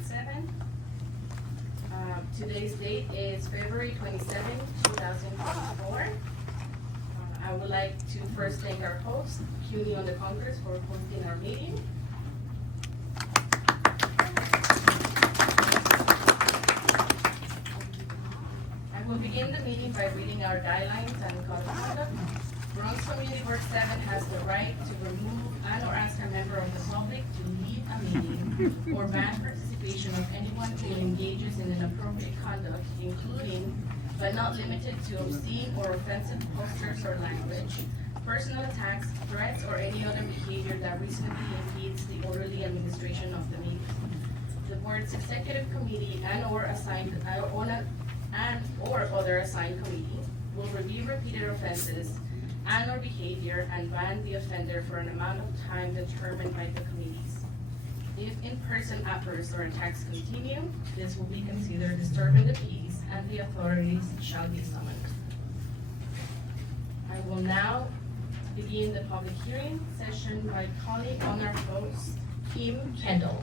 Ward 7. Today's date is February 27, 2024. I would like to first thank our host, CUNY on the Congress, for hosting our meeting. I will begin the meeting by reading our guidelines and code of conduct. Bronx Community Board 7 has the right to remove and/or ask a member of the public to leave a meeting or ban participation of anyone who engages in inappropriate conduct, including but not limited to obscene or offensive posters or language, personal attacks, threats, or any other behavior that reasonably impedes the orderly administration of the meeting. The board's executive committee and/or other assigned committee will review repeated offenses and/or behavior and ban the offender for an amount of time determined by the committees. If in-person outbursts or attacks continue, this will be considered disturbing the peace and the authorities shall be summoned. I will now begin the public hearing session by calling on our host, Kim Kendall.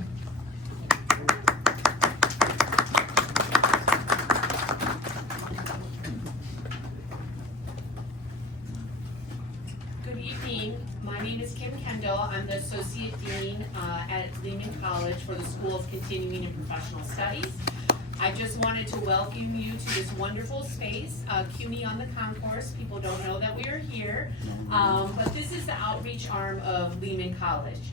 Good evening. My name is Kim Kendall. I'm the Associate Dean at Lehman College for the School of Continuing and Professional Studies. I just wanted to welcome you to this wonderful space, CUNY on the Concourse. People don't know that we are here, but this is the outreach arm of Lehman College.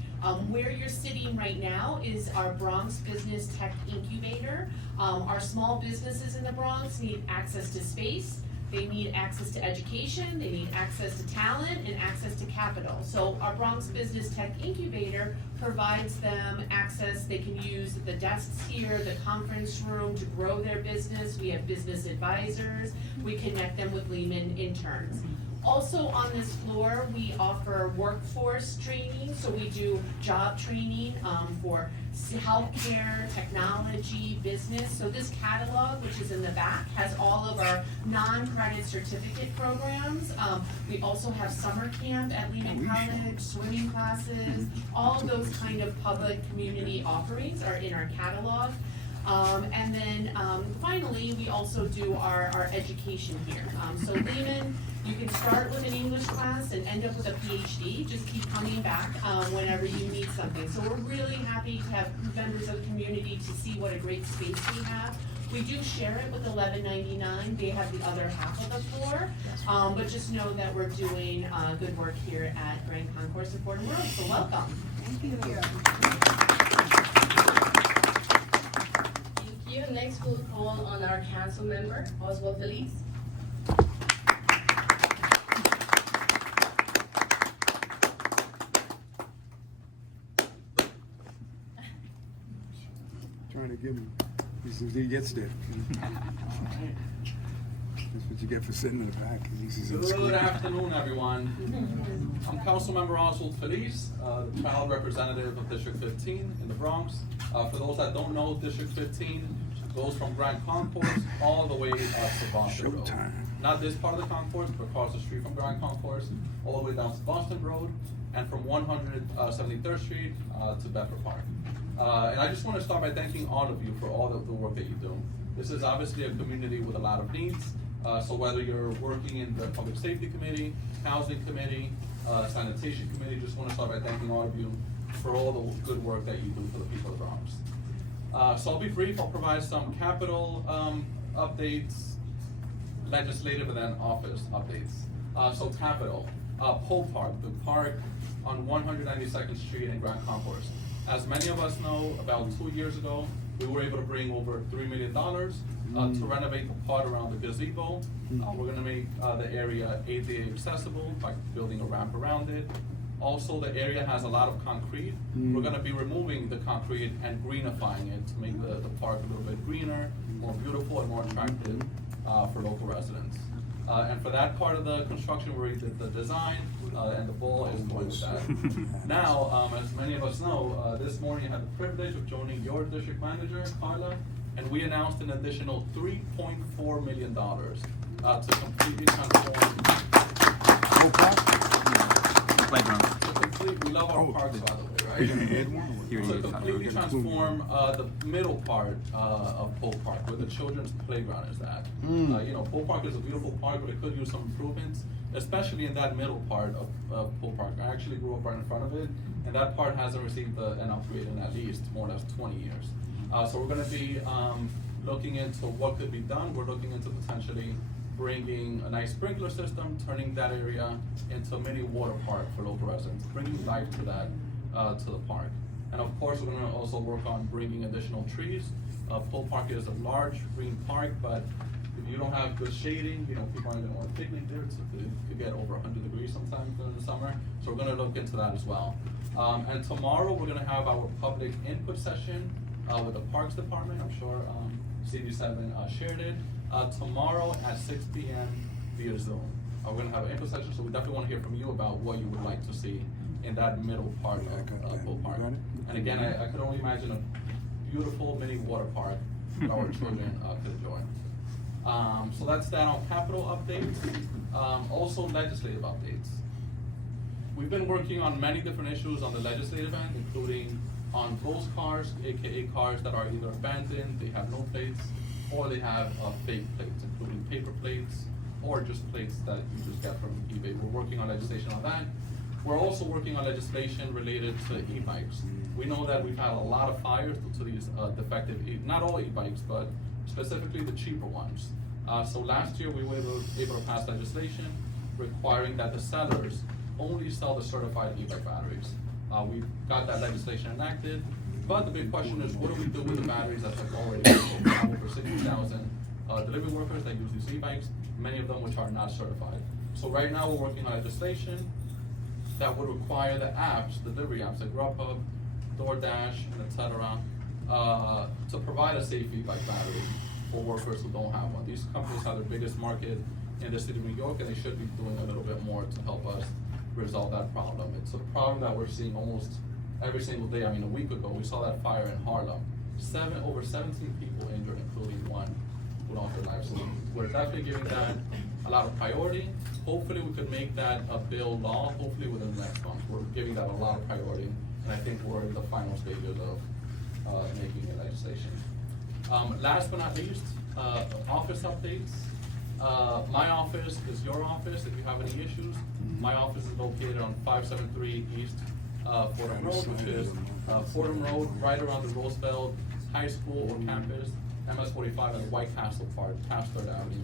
Where you're sitting right now is our Bronx Business Tech Incubator. Our small businesses in the Bronx need access to space. They need access to education, they need access to talent, and access to capital. So our Bronx Business Tech Incubator provides them access. They can use the desks here, the conference room to grow their business. We have business advisors. We connect them with Lehman interns. Also on this floor, we offer workforce training. So we do job training for healthcare, technology, business. So this catalog, which is in the back, has all of our non-credit certificate programs. We also have summer camp at Lehman College, swimming classes, all of those kind of public community offerings are in our catalog. And then finally, we also do our education here. So Lehman, you can start with an English class and end up with a PhD. Just keep coming back whenever you need something. So we're really happy to have members of the community to see what a great space we have. We do share it with 1199. They have the other half of the floor. But just know that we're doing good work here at Grand Concourse of Fordham Road. So welcome. Thank you. Next, we'll call on our council member, Oswald Feliz. Trying to give him, he gets there. That's what you get for sitting in the back. Good afternoon, everyone. I'm Councilmember Oswald Feliz, the child representative of District 15 in the Bronx. For those that don't know, District 15 goes from Grand Concourse all the way up to Boston Road. Not this part of the concourse, but across the street from Grand Concourse, all the way down to Boston Road, and from 173rd Street to Bedford Park. And I just want to start by thanking all of you for all of the work that you do. This is obviously a community with a lot of needs. So whether you're working in the Public Safety Committee, Housing Committee, Sanitation Committee, just want to start by thanking all of you for all the good work that you do for the people of the Bronx. So I'll be brief. I'll provide some capital updates, legislative, and then office updates. So capital, Pole Park, the park on 192nd Street in Grand Concourse. As many of us know, about 2 years ago, we were able to bring over $3 million to renovate the part around the gazebo. We're gonna make the area ADA accessible by building a ramp around it. Also, the area has a lot of concrete. We're gonna be removing the concrete and greenifying it to make the park a little bit greener, more beautiful, and more attractive for local residents. And for that part of the construction, we already did the design, and the ball is going with that. Now, as many of us know, this morning I had the privilege of joining your district manager, Carla, and we announced an additional $3.4 million to completely transform. Playground. We love our parks, by the way, Are you gonna add one? or what? Here it To is. completely transform the middle part of Pole Park, where the children's playground is at. Pole Park is a beautiful park, but it could use some improvements, especially in that middle part of Pole Park. I actually grew up right in front of it, and that part hasn't received an upgrade in at least more or less 20 years. So we're gonna be looking into what could be done. We're looking into potentially bringing a nice sprinkler system, turning that area into a mini water park for local residents, bringing life to that, to the park. And of course, we're gonna also work on bringing additional trees. Pole Park is a large green park, but if you don't have good shading, people aren't gonna want to picnic there. It could get over 100 degrees sometimes during the summer. So we're gonna look into that as well. And tomorrow, we're gonna have our public input session with the Parks Department. I'm sure CV7 shared it. Tomorrow at 6 p.m. via Zoom. We're gonna have an input session, so we definitely wanna hear from you about what you would like to see in that middle part of Pole Park. And again, I could only imagine a beautiful mini water park that our children could enjoy. So that's that on capital updates. Also legislative updates. We've been working on many different issues on the legislative end, including on ghost cars, aka cars that are either abandoned, they have no plates, or they have fake plates, including paper plates, or just plates that you just get from eBay. We're working on legislation on that. We're also working on legislation related to e-bikes. We know that we've had a lot of fires due to these defective, not all e-bikes, but specifically the cheaper ones. So last year, we were able to pass legislation requiring that the sellers only sell the certified e-bike batteries. We got that legislation enacted, but the big question is, what do we do with the batteries that have already have over 60,000 delivery workers that use these e-bikes, many of them which are not certified. So right now, we're working on legislation that would require the apps, the delivery apps like Grubhub, DoorDash, and etc., to provide a safe e-bike battery for workers who don't have one. These companies have their biggest market in the city of New York, and they should be doing a little bit more to help us resolve that problem. It's a problem that we're seeing almost every single day. I mean, a week ago, we saw that fire in Harlem. Over 17 people injured, including one who lost their lives. So we're definitely giving that a lot of priority. Hopefully, we could make that a bill law, hopefully within the next month. We're giving that a lot of priority, and I think we're in the final stages of making a legislation. Last but not least, office updates. My office is your office if you have any issues. My office is located on 573 East Fordham Road, which is Fordham Road, right around the Roosevelt High School or campus, MS-45 and White Castle Park, past 3rd Avenue.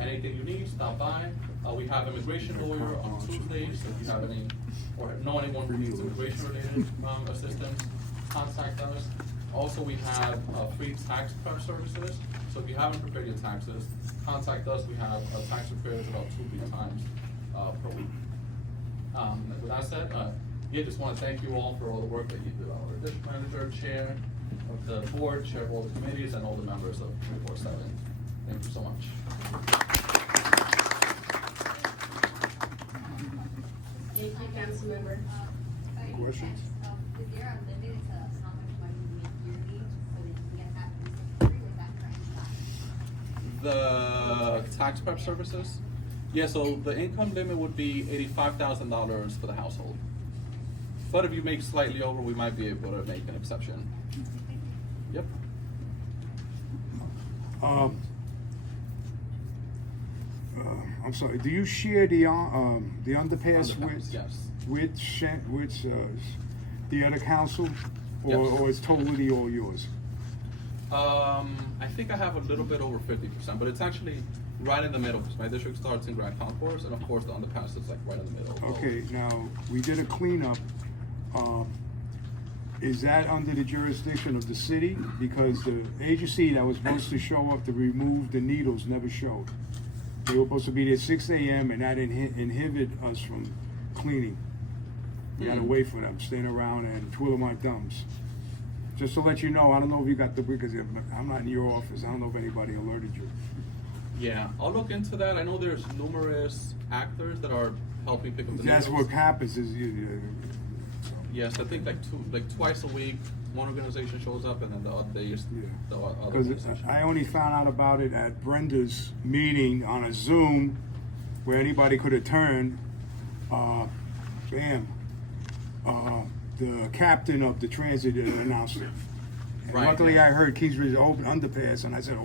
Anything you need, stop by. We have immigration lawyer on Tuesdays, so if you have any, or know anyone who needs immigration-related assistance, contact us. Also, we have free tax prep services, so if you haven't prepared your taxes, contact us. We have tax preparers about 2-3 times per week. With that said, just want to thank you all for all the work that you do. Our district manager, chair of the board, chair of all the committees, and all the members of 347. Thank you so much. Thank you, Councilmember. Questions? Is there a limit to how much money you make yearly so that you can get that from the secretary, or is that correct? The tax prep services? Yeah, so the income limit would be $85,000 for the household. But if you make slightly over, we might be able to make an exception. Yep. I'm sorry, do you share the underpass with? Yes. With the other council? Yes. Or it's totally all yours? I think I have a little bit over 50%, but it's actually right in the middle, because my district starts in Grand Concourse, and of course the underpass is like right in the middle. Okay, now, we did a cleanup. Is that under the jurisdiction of the city? Because the agency that was supposed to show up to remove the needles never showed. They were supposed to be there at 6 a.m. and that inhibited us from cleaning. We gotta wait for them, stand around and twiddle my thumbs. Just to let you know, I don't know if you got the, because I'm not in your office, I don't know if anybody alerted you. Yeah, I'll look into that. I know there's numerous actors that are helping pick up the That's needles. what happens is Yes, I think like twice a week, one organization shows up, and then the other days, the other because organization. I only found out about it at Brenda's meeting on a Zoom where anybody could attend. the captain of the transit announced it. And Right, luckily, yeah. I heard Kingsbridge open underpass, and I said,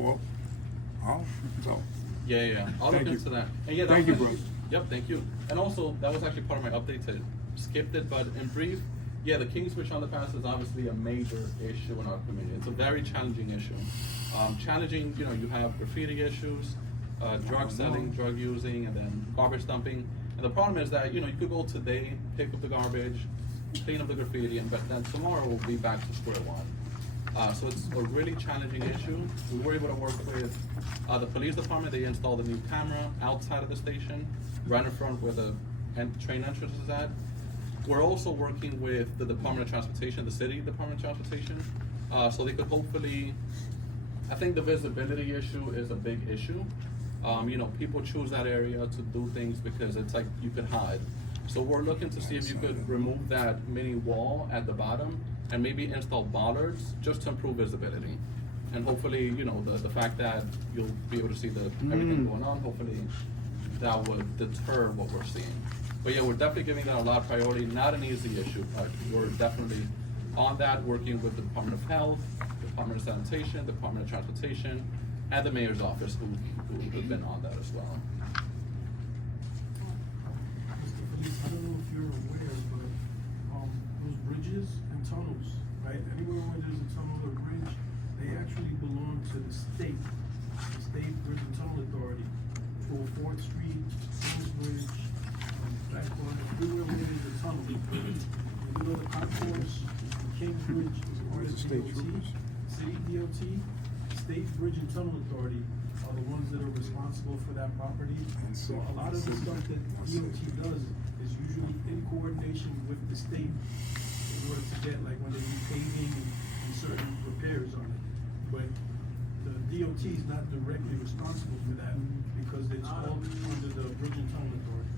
so. Yeah. I'll look Thank you. into that. And yeah, that Thank was you, actually- Yep, thank you. And also, that was actually part of my update to skipped it, but in brief, yeah, the Kingsbridge underpass is obviously a major issue in our community. It's a very challenging issue. Challenging, you have graffiti issues, drug selling, drug using, and then garbage dumping. And the problem is that, you could go today, pick up the garbage, clean up the graffiti, but then tomorrow we'll be back to square one. So it's a really challenging issue. We were able to work with the police department. They installed a new camera outside of the station, right in front where the train entrance is at. We're also working with the Department of Transportation, the City Department of Transportation, so they could hopefully, I think the visibility issue is a big issue. People choose that area to do things because it's like you could hide. So we're looking to see if you could remove that mini wall at the bottom and maybe install bollards just to improve visibility. And hopefully, the fact that you'll be able to see everything going on, hopefully that would deter what we're seeing. But yeah, we're definitely giving that a lot of priority. Not an easy issue, but we're definitely on that, working with the Department of Health, Department of Sanitation, Department of Transportation, and the Mayor's office who've been on that as well. Mr. Felice, I don't know if you're aware, but those bridges and tunnels, right? Anywhere where there's a tunnel or bridge, they actually belong to the state Bridge and Tunnel Authority. For 4th Street, Kingsbridge, Blackburn, everywhere where there's a tunnel. You know the concourse, Kingsbridge is part of Where's the state DOT, troopers? City DOT, State Bridge and Tunnel Authority are the ones that are responsible for that property. So a lot of the stuff that DOT does is usually in coordination with the state in order to get, like, when they do paving and certain repairs on it. But the DOT is not directly responsible for that because it's all under the Bridge and Tunnel Authority.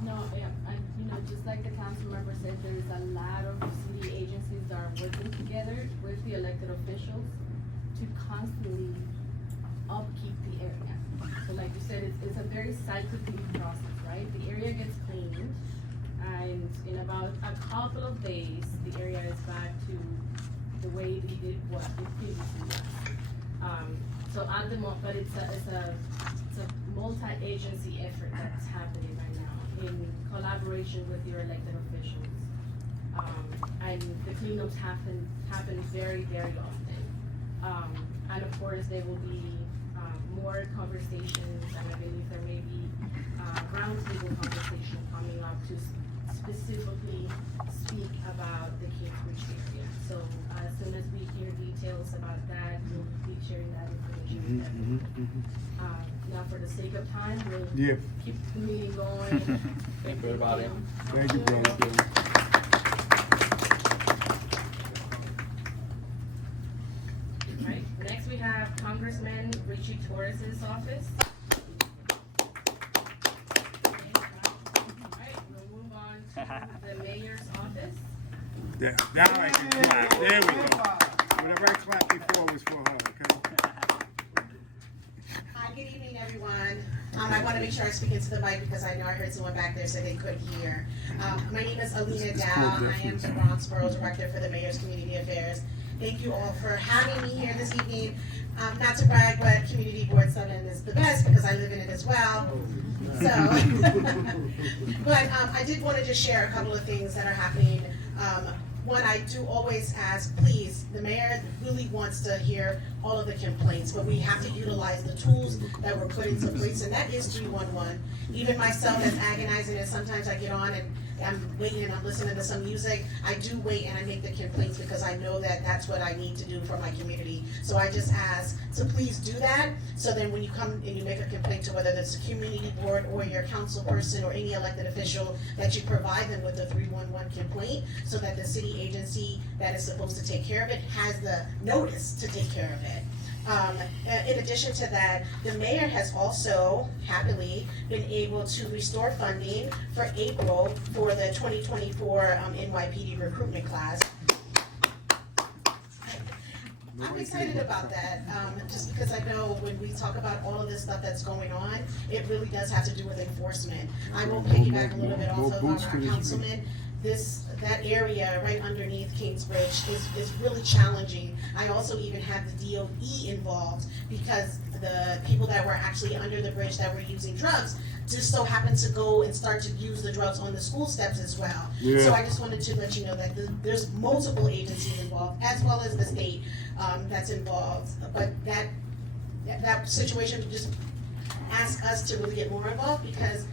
No, yeah, and just like the council member said, there's a lot of city agencies that are working together with the elected officials to constantly upkeep the area. So like you said, it's a very cyclical process, right? The area gets cleaned, and in about a couple of days, the area is back to the way it previously was. So at the moment, but it's a multi-agency effort that's happening right now in collaboration with your elected officials. And the cleanups happen very, very often. And of course, there will be more conversations, and I believe there may be roundtable conversation coming up to specifically speak about the Kingsbridge area. So as soon as we hear details about that, we'll be sharing that information with everyone. Now, for the sake of time, we'll keep the meeting going. Thank you, everybody. Thank you, brother. Right, next we have Congressman Richie Torres's office. Alright, we'll move on to the mayor's office. Yeah, now I can clap. There we go. Whatever I clapped before was for her, okay? Hi, good evening, everyone. I want to make sure I speak into the mic because I know I heard someone back there say they couldn't hear. My name is Alina Dow. I am the Bronx Borough Director for the Mayor's Community Affairs. Thank you all for having me here this evening. Not to brag, but Community Board 7 is the best because I live in it as well. So, but I did want to just share a couple of things that are happening. One, I do always ask, please, the mayor really wants to hear all of the complaints, but we have to utilize the tools that were put into place, and that is 311. Even myself, as agonizing as sometimes I get on and I'm waiting and I'm listening to some music, I do wait and I make the complaints because I know that that's what I need to do for my community. So I just ask to please do that, so then when you come and you make a complaint to whether it's a community board or your council person or any elected official, that you provide them with the 311 complaint so that the city agency that is supposed to take care of it has the notice to take care of it. In addition to that, the mayor has also happily been able to restore funding for April for the 2024 NYPD recruitment class. I'm excited about that, just because I know when we talk about all of this stuff that's going on, it really does have to do with enforcement. I will piggyback a little bit off of our councilman. This that area right underneath Kingsbridge is really challenging. I also even had the DOE involved because the people that were actually under the bridge that were using drugs just so happened to go and start to use the drugs on the school steps as well. Yeah. So I just wanted to let you know that there's multiple agencies involved, as well as the state that's involved. But that situation just asked us to really get more involved because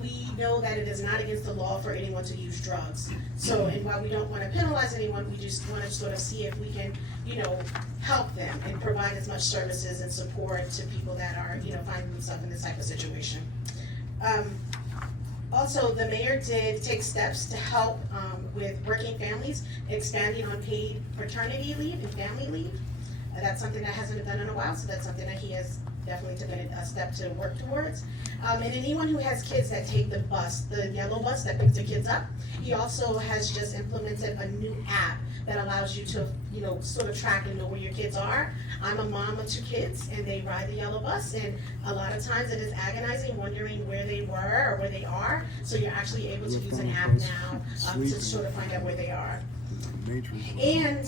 we know that it is not against the law for anyone to use drugs. So, and while we don't want to penalize anyone, we just want to sort of see if we can, help them and provide as much services and support to people that are, finding themselves in this type of situation. Also, the mayor did take steps to help with working families, expanding on paid paternity leave and family leave. That's something that hasn't been done in a while, so that's something that he has definitely taken a step to work towards. And anyone who has kids that take the bus, the yellow bus that picks the kids up, he also has just implemented a new app that allows you to, sort of track and know where your kids are. I'm a mom of 2 kids, and they ride the yellow bus, and a lot of times it is agonizing, wondering where they were or where they are. So you're actually able to use an app now to sort of find out where they are. And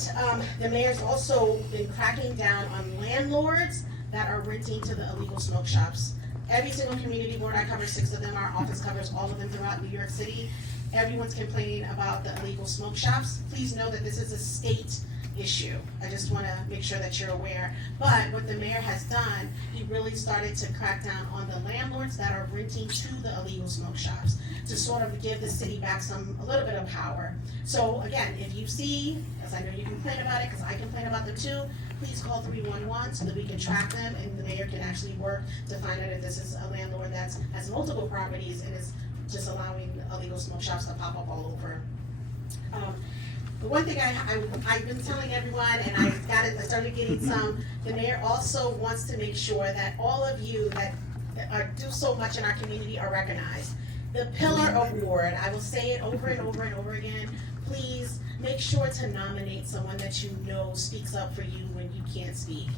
the mayor's also been cracking down on landlords that are renting to the illegal smoke shops. Every single community board, I cover 6 of them, our office covers all of them throughout New York City. Everyone's complaining about the illegal smoke shops. Please know that this is a state issue. I just want to make sure that you're aware. But what the mayor has done, he really started to crack down on the landlords that are renting to the illegal smoke shops to sort of give the city back a little bit of power. So again, if you see, as I know you complain about it, because I complain about them too, please call 311 so that we can track them and the mayor can actually work to find out if this is a landlord that has multiple properties and is just allowing illegal smoke shops to pop up all over. The one thing I've been telling everyone, and I started getting some, the mayor also wants to make sure that all of you that do so much in our community are recognized. The Pillar Award, I will say it over and over and over again, please make sure to nominate someone that you know speaks up for you when you can't speak.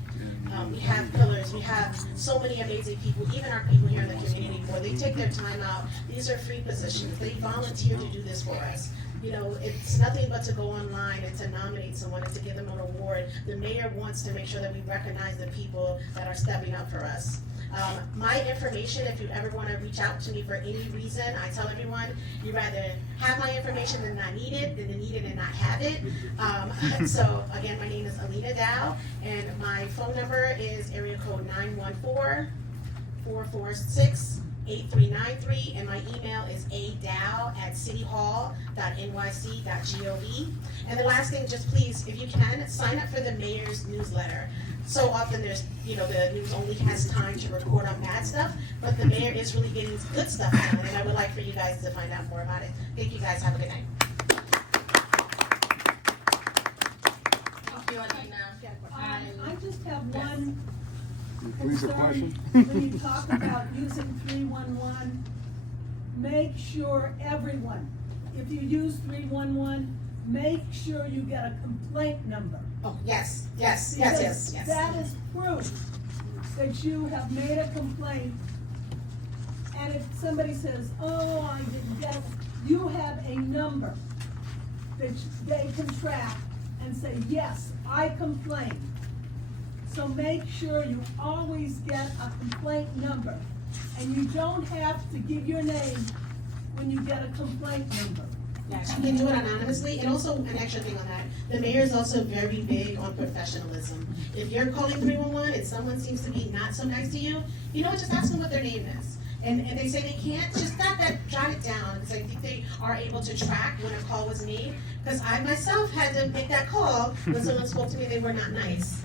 We have pillars, we have so many amazing people, even our people here in the community board, they take their time out. These are free positions, they volunteer to do this for us. It's nothing but to go online and to nominate someone and to give them an award. The mayor wants to make sure that we recognize the people that are stepping up for us. My information, if you ever want to reach out to me for any reason, I tell everyone, you'd rather have my information than not need it, than to need it and not have it. So again, my name is Alina Dow, and my phone number is area code 914-446-8393, and my email is adow@cityhall.nyc.gov. And the last thing, just please, if you can, sign up for the mayor's newsletter. So often there's, the news only has time to report on bad stuff, but the mayor is really getting good stuff done, and I would like for you guys to find out more about it. Thank you guys, have a good night. Thank you, Alina. I just have one Please, a concern. question? When you talk about using 311, make sure everyone, if you use 311, make sure you get a complaint number. Oh, yes. Because that is proof that you have made a complaint. And if somebody says, oh, I didn't get it, you have a number that they can track and say, yes, I complained. So make sure you always get a complaint number. And you don't have to give your name when you get a complaint number. Yes, you can do it anonymously, and also an extra thing on that, the mayor is also very big on professionalism. If you're calling 311 and someone seems to be not so nice to you, just ask them what their name is. And they say they can't, just jot it down, because I think they are able to track when a call was made. Because I myself had to make that call when someone spoke to me, they were not nice,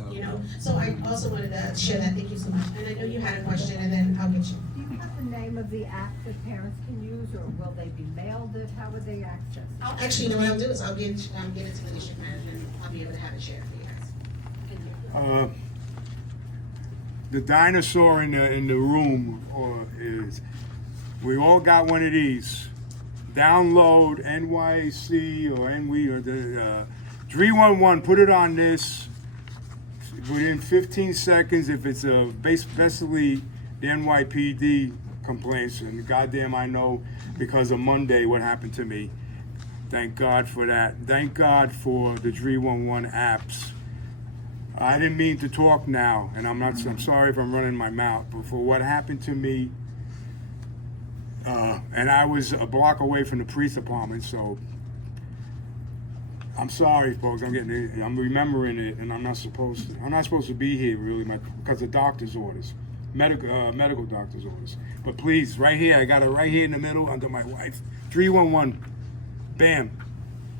So I also wanted to share that, thank you so much. And I know you had a question, and then I'll get you. Do you have the name of the app that parents can use, or will they be mailed it? How would they access it? Actually, what I'll do is I'll give it to the district manager, and I'll be able to have it shared for you guys. The dinosaur in the room is, we all got one of these. Download NYC or NW or the 311. Put it on this within 15 seconds. If it's basically the NYPD complaints, and goddamn, I know because of Monday what happened to me. Thank God for that. Thank God for the 311 apps. I didn't mean to talk now, and I'm sorry if I'm running my mouth, but for what happened to me, and I was a block away from the police department, so I'm sorry, folks. I'm remembering it, and I'm not supposed to. I'm not supposed to be here, really, because of doctor's orders, medical doctor's orders. But please, right here, I got it right here in the middle under my wife. 311, bam,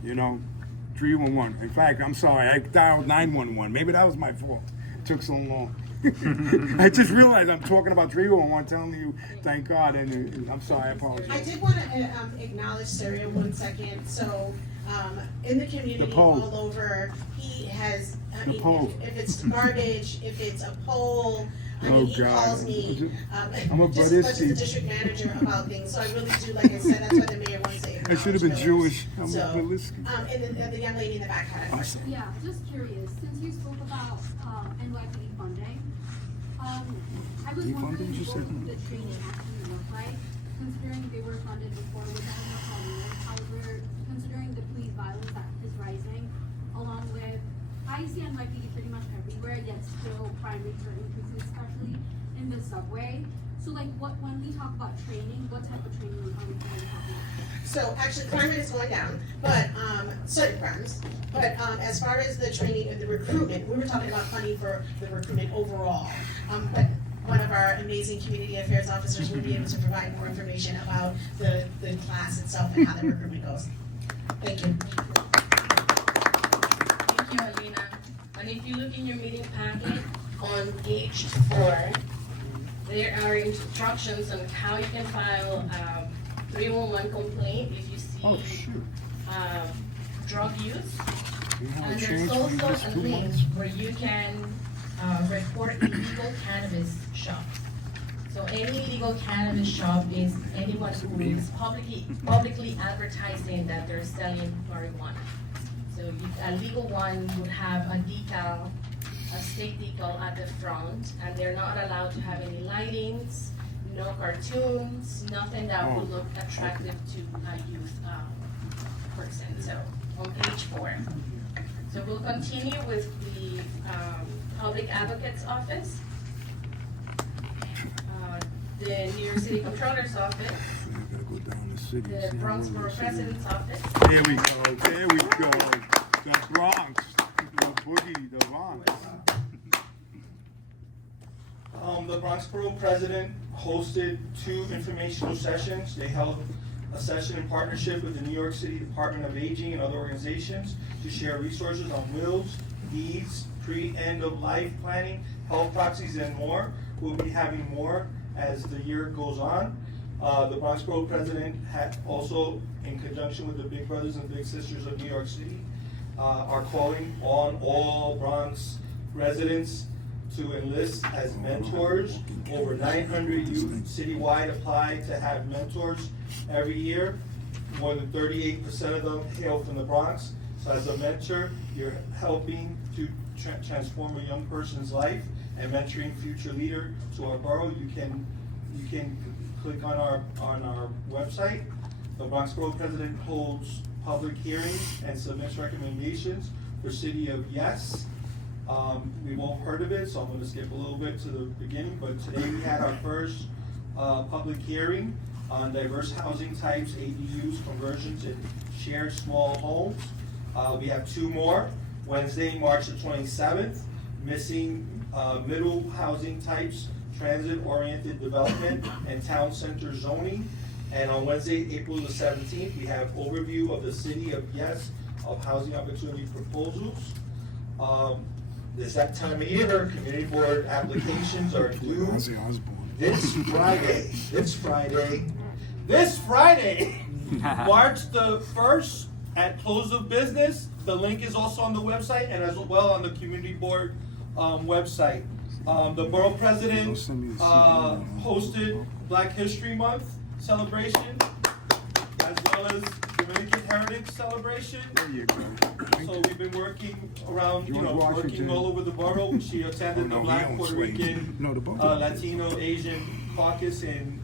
311. In fact, I'm sorry, I dialed 911. Maybe that was my fault. It took so long. I just realized I'm talking about 311, telling you, thank God, and I'm sorry, I apologize. I did want to acknowledge Syria 1 second. So, in the community all over, he has, if it's garbage, if it's a pole, he calls me, just as much as the district manager about things. So I really do, like I said, that's why the mayor wants to acknowledge. I should have been Jewish. And then the young lady in the back had a question. Yeah, just curious, since you spoke about NYPD funding, I was wondering what would the training actually look like, considering they were funded before with however, considering the police violence that is rising, along with, I see NYPD pretty much everywhere, yet still crime rates are increasing, especially in the subway. So like when we talk about training, what type of training are we talking about? So actually, crime rate is going down, but certain crimes. But as far as the training and the recruitment, we were talking about funding for the recruitment overall. But one of our amazing community affairs officers will be able to provide more information about the class itself and how the recruitment goes. Thank you. Thank you, Alina. And if you look in your meeting packet on page 4, there are instructions on how you can file 311 complaint if you see drug use. And there's also a link where you can report illegal cannabis shop. So any illegal cannabis shop is anyone who is publicly advertising that they're selling marijuana. So a legal one would have a decal, a state decal at the front, and they're not allowed to have any lightings, no cartoons, nothing that would look attractive to a youth person. So on page 4. So we'll continue with the Public Advocate's Office, the New York City Comptroller's Office, the Bronx Borough President's Office. There we go. The Bronx, the boogie, the Bronx. The Bronx Borough President hosted 2 informational sessions. They held a session in partnership with the New York City Department of Aging and other organizations to share resources on wills, deeds, pre-end-of-life planning, health proxies, and more. We'll be having more as the year goes on. The Bronx Borough President had also, in conjunction with the Big Brothers and Big Sisters of New York City, are calling on all Bronx residents to enlist as mentors. Over 900 youth citywide apply to have mentors every year. More than 38% of them hail from the Bronx. So as a mentor, you're helping to transform a young person's life and mentoring future leader to our borough. You can click on our website. The Bronx Borough President holds public hearings and submits recommendations for City of Yes. We've all heard of it, so I'm going to skip a little bit to the beginning, but today we had our first public hearing on diverse housing types, ADUs, conversions, and shared small homes. We have 2 more. Wednesday, March the 27th, missing middle housing types, transit-oriented development, and town center zoning. And on Wednesday, April the 17th, we have overview of the City of Yes of housing opportunity proposals. It's that time of year, community board applications are due this Friday, March the 1st at close of business. The link is also on the website and as well on the community board website. The borough president hosted Black History Month celebration as well as Dominican Heritage celebration. There you go. So we've been working around, working all over the borough. She attended the Black Puerto Rican, Latino, Asian caucus in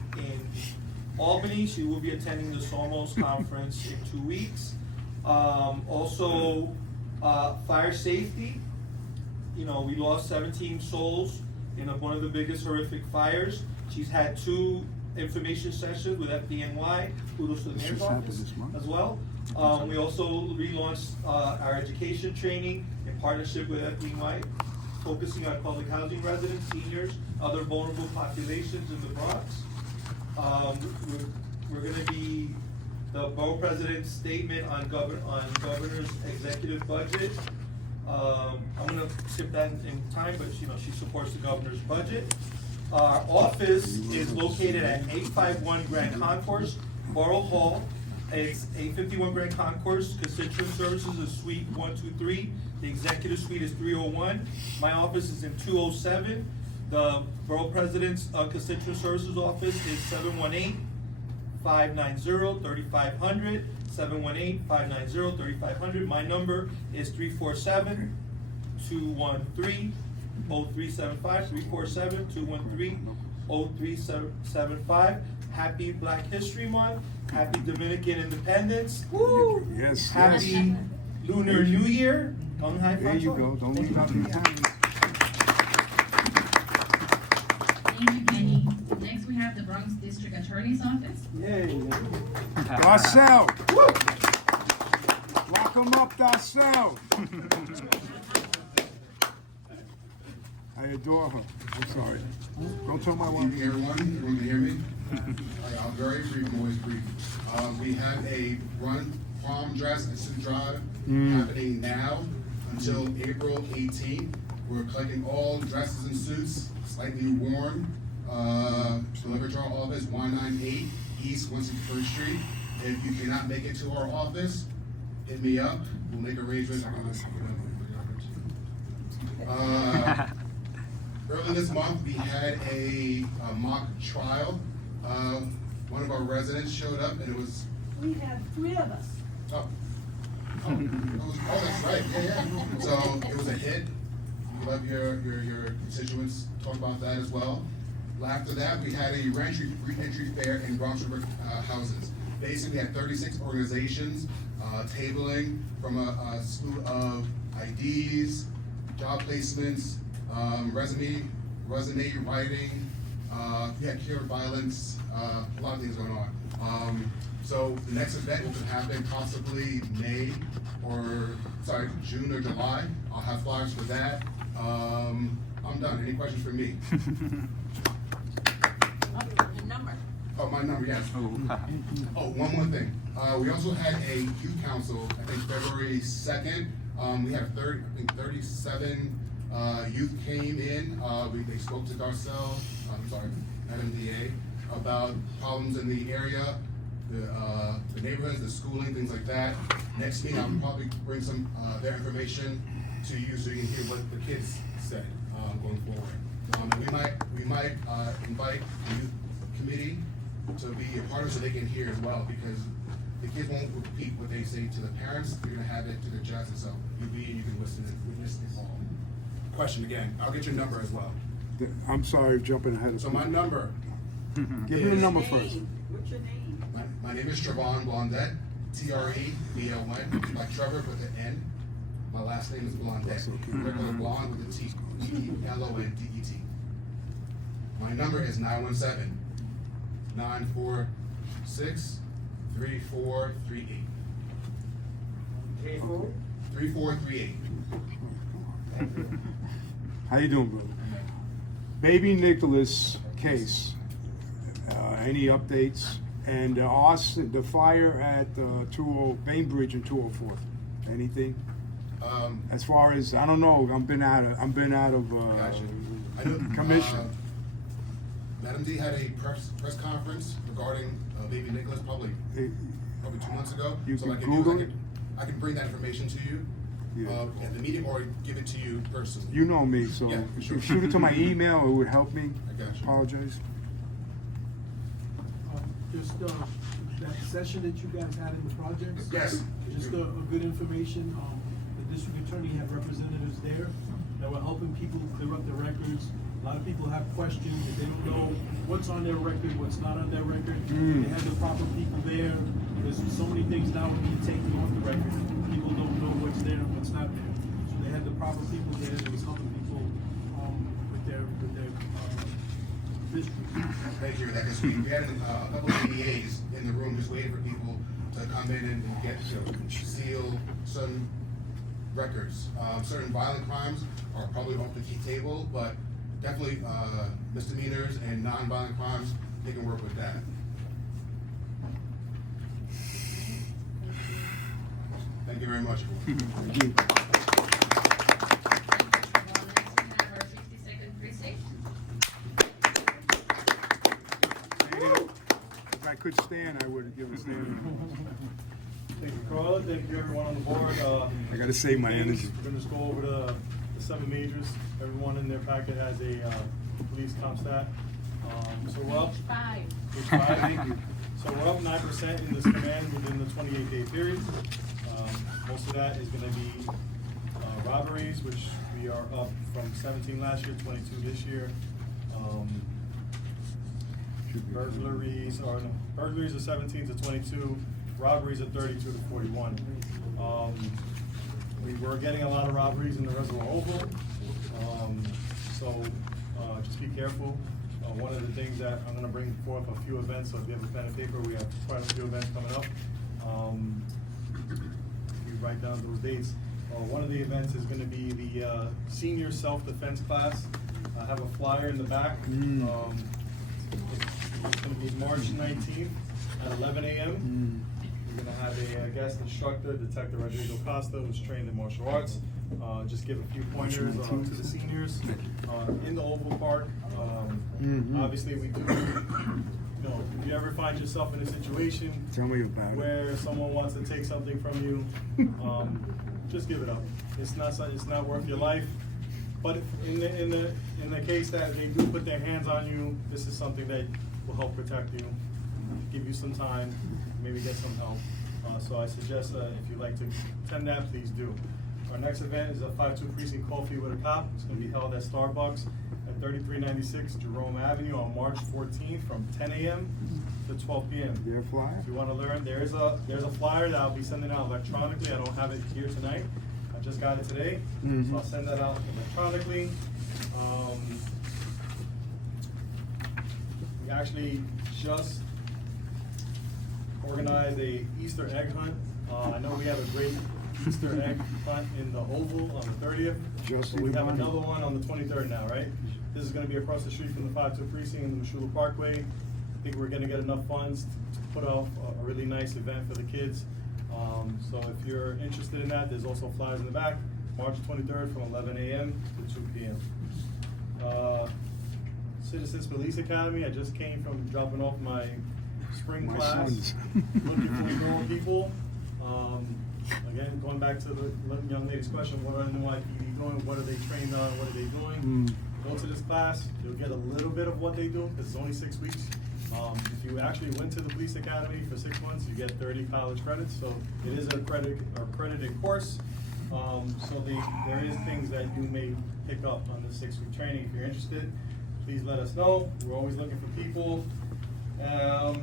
Albany. She will be attending the Somos conference in 2 weeks. Also, fire safety. You know, we lost 17 souls in one of the biggest horrific fires. She's had 2 information sessions with FDNY, kudos to the mayor's office as well. We also relaunched our education training in partnership with FDNY, focusing on public housing residents, seniors, other vulnerable populations in the Bronx. We're gonna be the borough president's statement on governor's executive budget. I'm gonna skip that in time, but you know, she supports the governor's budget. Our office is located at 851 Grand Concourse, Borough Hall. It's 851 Grand Concourse. Constituent Services is Suite 123. The executive suite is 301. My office is in 207. The Borough President's Constituent Services office is 718-590-3500. 718-590-3500. My number is 347-213-0375. 347-213-0375. Happy Black History Month. Happy Dominican Independence. Woo! Yes, Happy Lunar New Year. There you go, don't leave out your time. Thank you, Kenny. Next, we have the Bronx District Attorney's Office. Yay. Darcel. Lock him up, Darcel. I adore her. I'm sorry. Don't tell my wife. Good evening, everyone. Everyone can hear me? I'm very brief, I'm always brief. We have a prom dress at Sioux Drive happening now until April 18th. We're collecting all dresses and suits, slightly worn, delivered to our office, 198 East 161st Street. If you cannot make it to our office, hit me up. We'll make arrangements. Early this month, we had a mock trial. One of our residents showed up, and it was. We had 3 of us. Oh, that's right. Yeah. So it was a hit. We love your constituents. Talk about that as well. After that, we had a re-entry fair in Bronx River houses. Basically, we had 36 organizations tabling from a slew of IDs, job placements, resume writing. We had cure violence, a lot of things going on. So the next event will happen possibly June or July. I'll have flyers for that. I'm done. Any questions for me? Your number. Oh, my number, yes. Oh, one more thing. We also had a youth council, I think February 2nd. We had 37 youth came in. They spoke to Darcel, NMDA, about problems in the area, the neighborhoods, the schooling, things like that. Next meeting, I'll probably bring some their information to you so you can hear what the kids said going forward. We might invite the youth committee to be a part of it so they can hear as well, because the kids won't repeat what they say to the parents. You're gonna have it to the judge, and so you can listen and witness it all. Question again. I'll get your number as well. I'm sorry, jumping ahead of So my number. Give me the number first. What's your name? My name is Trevon Blondet, TREBL1, like Trevor with an N. My last name is Blondet. Regular blonde with a T, ELONDET. My number is 917-946-3438. 3438. How you doing, brother? Baby Nicholas case. Any updates? And the fire at Bainbridge and 204th. Anything? As far as I don't know, I've been out of Gotcha. I know, commission. Madam D had a press conference regarding Baby Nicholas probably 2 months ago. You So can I can Google it? I can bring that information to you at the meeting, or give it to you personally. You know me, so Yeah, if sure. you shoot it to my email, it would help me. I got you. Apologize. Just that session that you guys had in the projects. Yes. Just a good information. The district attorney had representatives there that were helping people clear up their records. A lot of people have questions, and they don't know what's on their record, what's not on their record. They have the proper people there, there's so many things now when you take it off the record, people don't know what's there and what's not there. So they had the proper people there, that was helping people, with their history. Thank you for that, because we had a couple of DAs in the room just waiting for people to come in and get, seal certain records. Certain violent crimes are probably off the key table, but definitely, misdemeanors and non-violent crimes, they can work with that. Thank you very much. Thank you. Next, we have our 52nd precinct. If I could stand, I would give a stand. Thank you, Carla. Thank you, everyone on the board. I gotta save my energy. We're gonna just go over the 7 majors. Everyone in their packet has a police comp stat. So we're up. Page 5. Page 5. Thank you. So we're up 9% in this command within the 28-day period. Most of that is gonna be robberies, which we are up from 17 last year, 22 this year. Burglaries are 17 to 22. Robberies are 32 to 41. We were getting a lot of robberies in the Reservoir Oval, so just be careful. One of the things that I'm going to bring forth a few events, so if you have a pen and paper, we have quite a few events coming up. You write down those dates. One of the events is going to be the senior self-defense class. I have a flyer in the back. It's going to be March 19th at 11 a.m. We're going to have a guest instructor, Detective Rodrigo Costa, who's trained in martial arts. Just give a few pointers to the seniors in the Oval Park. Obviously, we do, if you ever find yourself in a situation Tell me about where someone wants to take something from you, just give it up. It's not worth your life. But in the case that they do put their hands on you, this is something that will help protect you, give you some time, maybe get some help. So I suggest if you'd like to attend that, please do. Our next event is a 5-2 precinct coffee with a cop. It's going to be held at Starbucks at 3396 Jerome Avenue on March 14th from 10 a.m. to 12 p.m. Your flyer? If you want to learn, there's a flyer that I'll be sending out electronically. I don't have it here tonight. I just got it today, so I'll send that out electronically. We actually just organized a Easter egg hunt. I know we have a great Easter egg hunt in the Oval on the 30th. But we have another one on the 23rd now, right? This is going to be across the street from the 5-2 precinct in the Mashula Parkway. I think we're going to get enough funds to put off a really nice event for the kids. So if you're interested in that, there's also flyers in the back. March 23rd from 11 a.m. to 2 p.m. Citizens Police Academy. I just came from dropping off my spring class, looking for more people. Again, going back to the young lady's question, what are NYPD doing? What are they trained on? What are they doing? Go to this class, you'll get a little bit of what they do, because it's only 6 weeks. If you actually went to the police academy for 6 months, you get 30 college credits, so it is an accredited course. So there is things that you may pick up on the 6-week training. If you're interested, please let us know. We're always looking for people. Our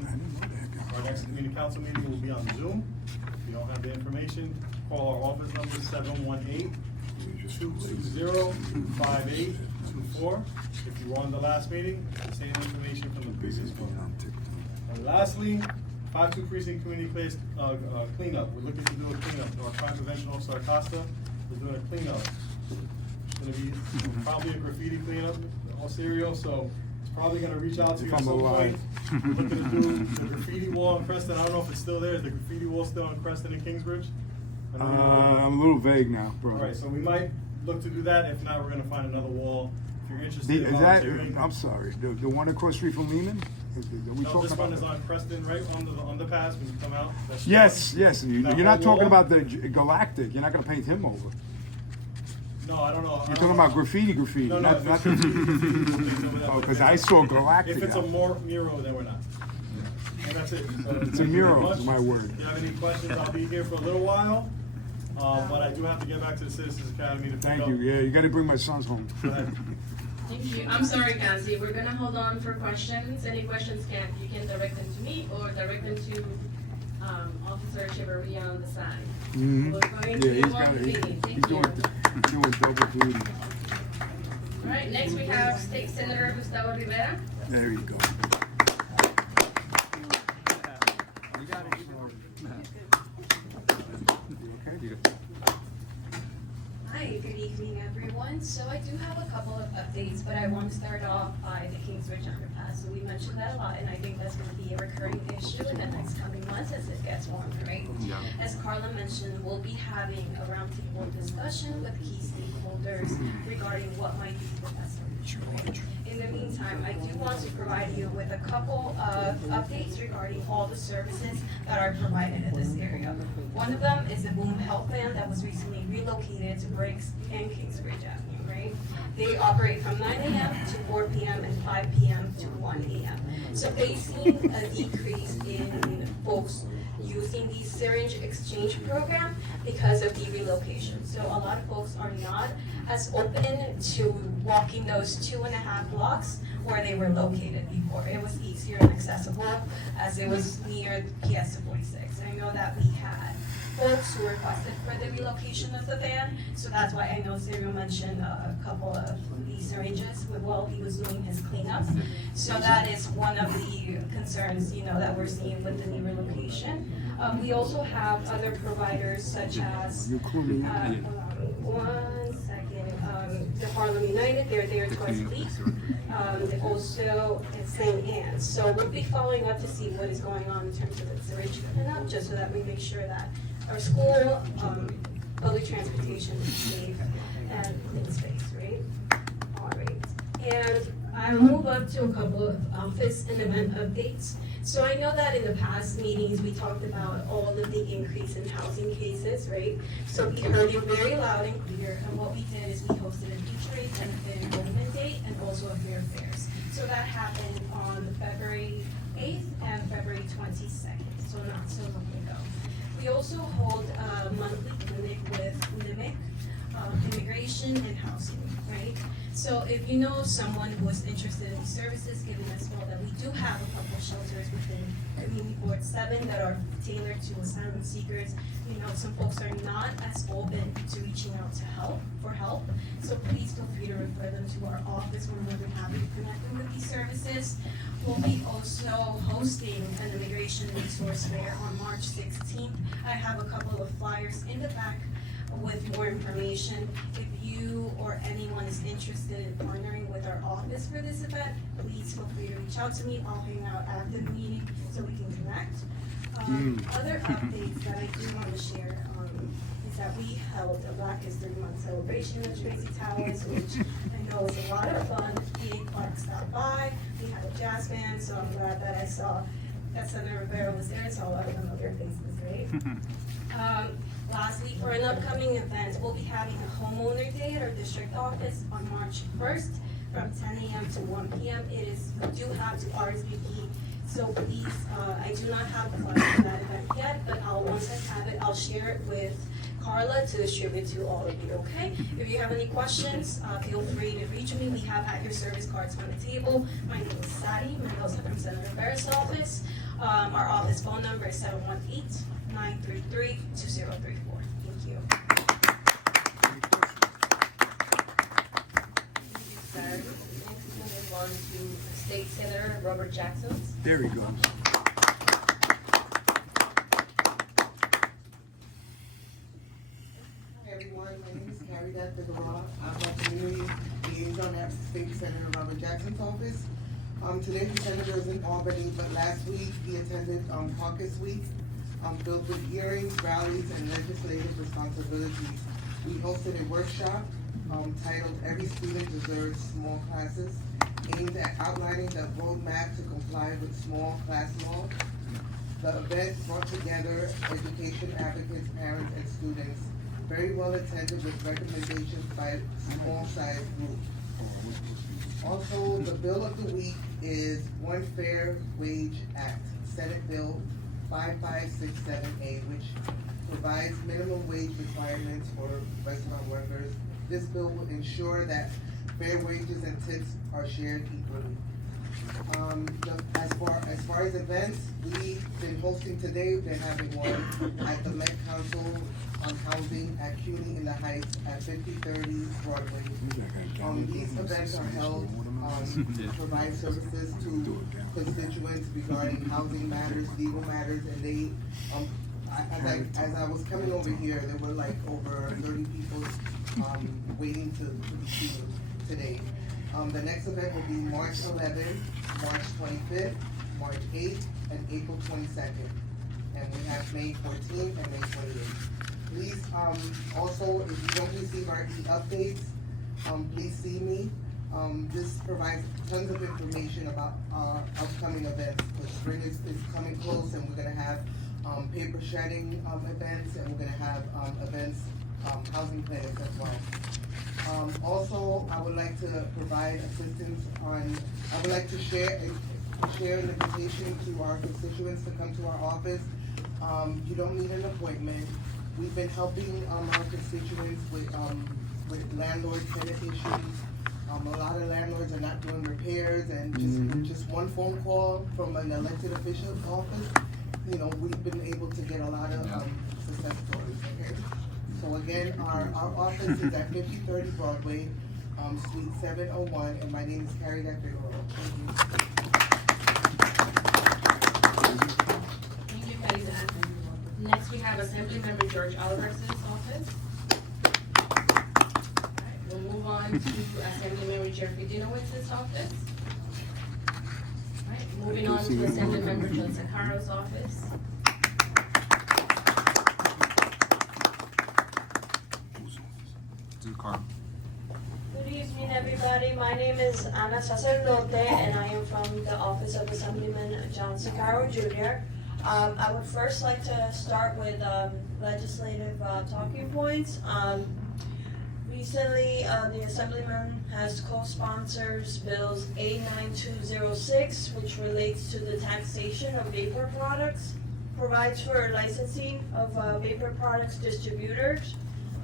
next community council meeting will be on Zoom. If you don't have the information, call our office number 718-220-5824. If you were on the last meeting, it's the same information from the previous one. And lastly, 5-2 precinct community place cleanup. We're looking to do a cleanup. Our crime prevention officer Acosta is doing a cleanup. It's going to be probably a graffiti cleanup, all serial. So it's probably going to reach out to you at some point. We're looking to do the graffiti wall on Creston. I don't know if it's still there. Is the graffiti wall still on Creston and Kingsbridge? I'm a little vague now, bro. All right, so we might look to do that. If not, we're going to find another wall. If you're interested in Is volunteering. I'm sorry, the one across the street from Lehman? No, this one is on Creston, right on the underpass when you come out. That's Yes, one. yes. You're not talking about the Galactic. You're not going to paint him over. No, I don't know. You're talking about graffiti. No, not Oh, because I saw Galactic. If it's a mural, then we're not. And that's it. So, It's a mural, is my word. If you have any questions, I'll be here for a little while. But I do have to get back to the Citizens Academy to pick Thank up. you. Yeah, you got to bring my sons home. Go ahead. Thank you. I'm sorry, Kanzi. We're gonna hold on for questions. Any questions you can direct them to me or direct them to Officer Echeverria on the side. Mhm. We're going to Yeah, he's move got on it. to meeting. He's Thank doing, you. he's doing double duty. All right, next we have State Senator Gustavo Rivera. There you go. Hi, good evening, everyone. So I do have a couple of updates, but I want to start off by the Kingsbridge underpass. So we mentioned that a lot, and I think that's going to be a recurring issue in the next coming months as it gets warmer, right? Yeah. As Carla mentioned, we'll be having a roundtable discussion with key stakeholders regarding what might be the best solution. Right? In the meantime, I do want to provide you with a couple of updates regarding all the services that are provided in this area. One of them is the Boom Health Plan that was recently relocated to Bronx and Kingsbridge Avenue, right? They operate from 9 a.m. to 4 p.m. and 5 p.m. to 1 a.m. So they've seen a decrease in folks using the syringe exchange program because of the relocation. So a lot of folks are not as open to walking those 2.5 blocks where they were located before. It was easier and accessible as it was near PS 46. I know that we had folks who requested for the relocation of the van, so that's why I know Zero mentioned a couple of these syringes while he was doing his cleanup. So that is one of the concerns, that we're seeing with the new relocation. We also have other providers such as, the Harlem United, they're there twice a week. Also at St. Anne's. So we'll be following up to see what is going on in terms of the syringe cleanup, just so that we make sure that our school, public transportation is safe and clean space, right? All right. And I'll move up to a couple of office and event updates. So I know that in the past meetings, we talked about all of the increase in housing cases, right? So we heard you very loud and clear, and what we did is we hosted a teacher aid benefit enrollment date and also a fair fairs. So that happened on February 8th and February 22nd, so not so long ago. We also hold a monthly clinic with LIMIC, immigration and housing, right? So if you know someone who is interested in these services, given as well that we do have a couple of shelters within Community Board 7 that are tailored to asylum seekers, some folks are not as open to reaching out for help. So please feel free to refer them to our office. We're more than happy to connect them with these services. We'll be also hosting an immigration resource fair on March 16th. I have a couple of flyers in the back with more information. If you or anyone is interested in partnering with our office for this event, please feel free to reach out to me. I'll hang out after the meeting so we can connect. Other updates that I do want to share is that we held a Black History Month celebration at Tracy Towers, which I know was a lot of fun. PA Clark stopped by. We had a jazz band, so I'm glad that I saw that Senator Rivera was there. It's all out of familiar faces, right? Lastly, for an upcoming event, we'll be having a homeowner day at our district office on March 1st from 10 a.m. to 1 p.m. We do have to RSVP, so please, I do not have the flyer for that event yet, but once I have it, I'll share it with Carla to distribute to all of you, okay? If you have any questions, feel free to reach me. We have had your service cards on the table. My name is Sadi Mendoza from Senator Rivera's office. Our office phone number is 718-933-2034. Thank you. Next, we move on to State Senator Robert Jackson. There he goes. Hi everyone, my name is Carrie Figueroa. I'm a community liaison at State Senator Robert Jackson's office. Today the senator is in Albany, but last week he attended caucus week, filled with hearings, rallies, and legislative responsibilities. We hosted a workshop titled "Every Student Deserves Small Classes," aimed at outlining the roadmap to comply with small class law. The event brought together education advocates, parents, and students. Very well attended with recommendations by small size group. Also, the bill of the week is One Fair Wage Act, Senate Bill 5567A, which provides minimum wage requirements for restaurant workers. This bill will ensure that fair wages and tips are shared equally. As far as events, we've been hosting today, we've been having one at the Met Council on Housing at CUNY in the Heights at 5030 Broadway. These events are held to provide services to constituents regarding housing matters, legal matters, and they, as I was coming over here, there were like over 30 people waiting to be seen today. The next event will be March 11th, March 25th, March 8th, and April 22nd. And we have May 14th and May 28th. Please, also, if you don't receive our e-updates, please see me. This provides tons of information about our upcoming events. The spring is coming close, and we're gonna have paper shedding events, and we're gonna have events, housing clinics as well. Also, I would like to provide assistance I would like to share an invitation to our constituents to come to our office. You don't need an appointment. We've been helping our constituents with landlord-tenant issues. A lot of landlords are not doing repairs, and just one phone call from an elected official's office, you know, we've been able to get a lot of success stories here. So again, our office is at 5030 Broadway, Suite 701, and my name is Carrie Figueroa. Thank you, Felisa. Next, we have Assemblymember George Alvarez's office. Alright, we'll move on to Assemblymember Jeffrey Dinowitz's office. Alright, moving on to Assemblymember John Zacaro's office. Good evening, everybody. My name is Ana Sacerdote, and I am from the office of Assemblyman John Zacaro Jr. I would first like to start with legislative talking points. Recently, the Assemblyman has co-sponsors bills A9206, which relates to the taxation of vapor products, provides for licensing of vapor products distributors,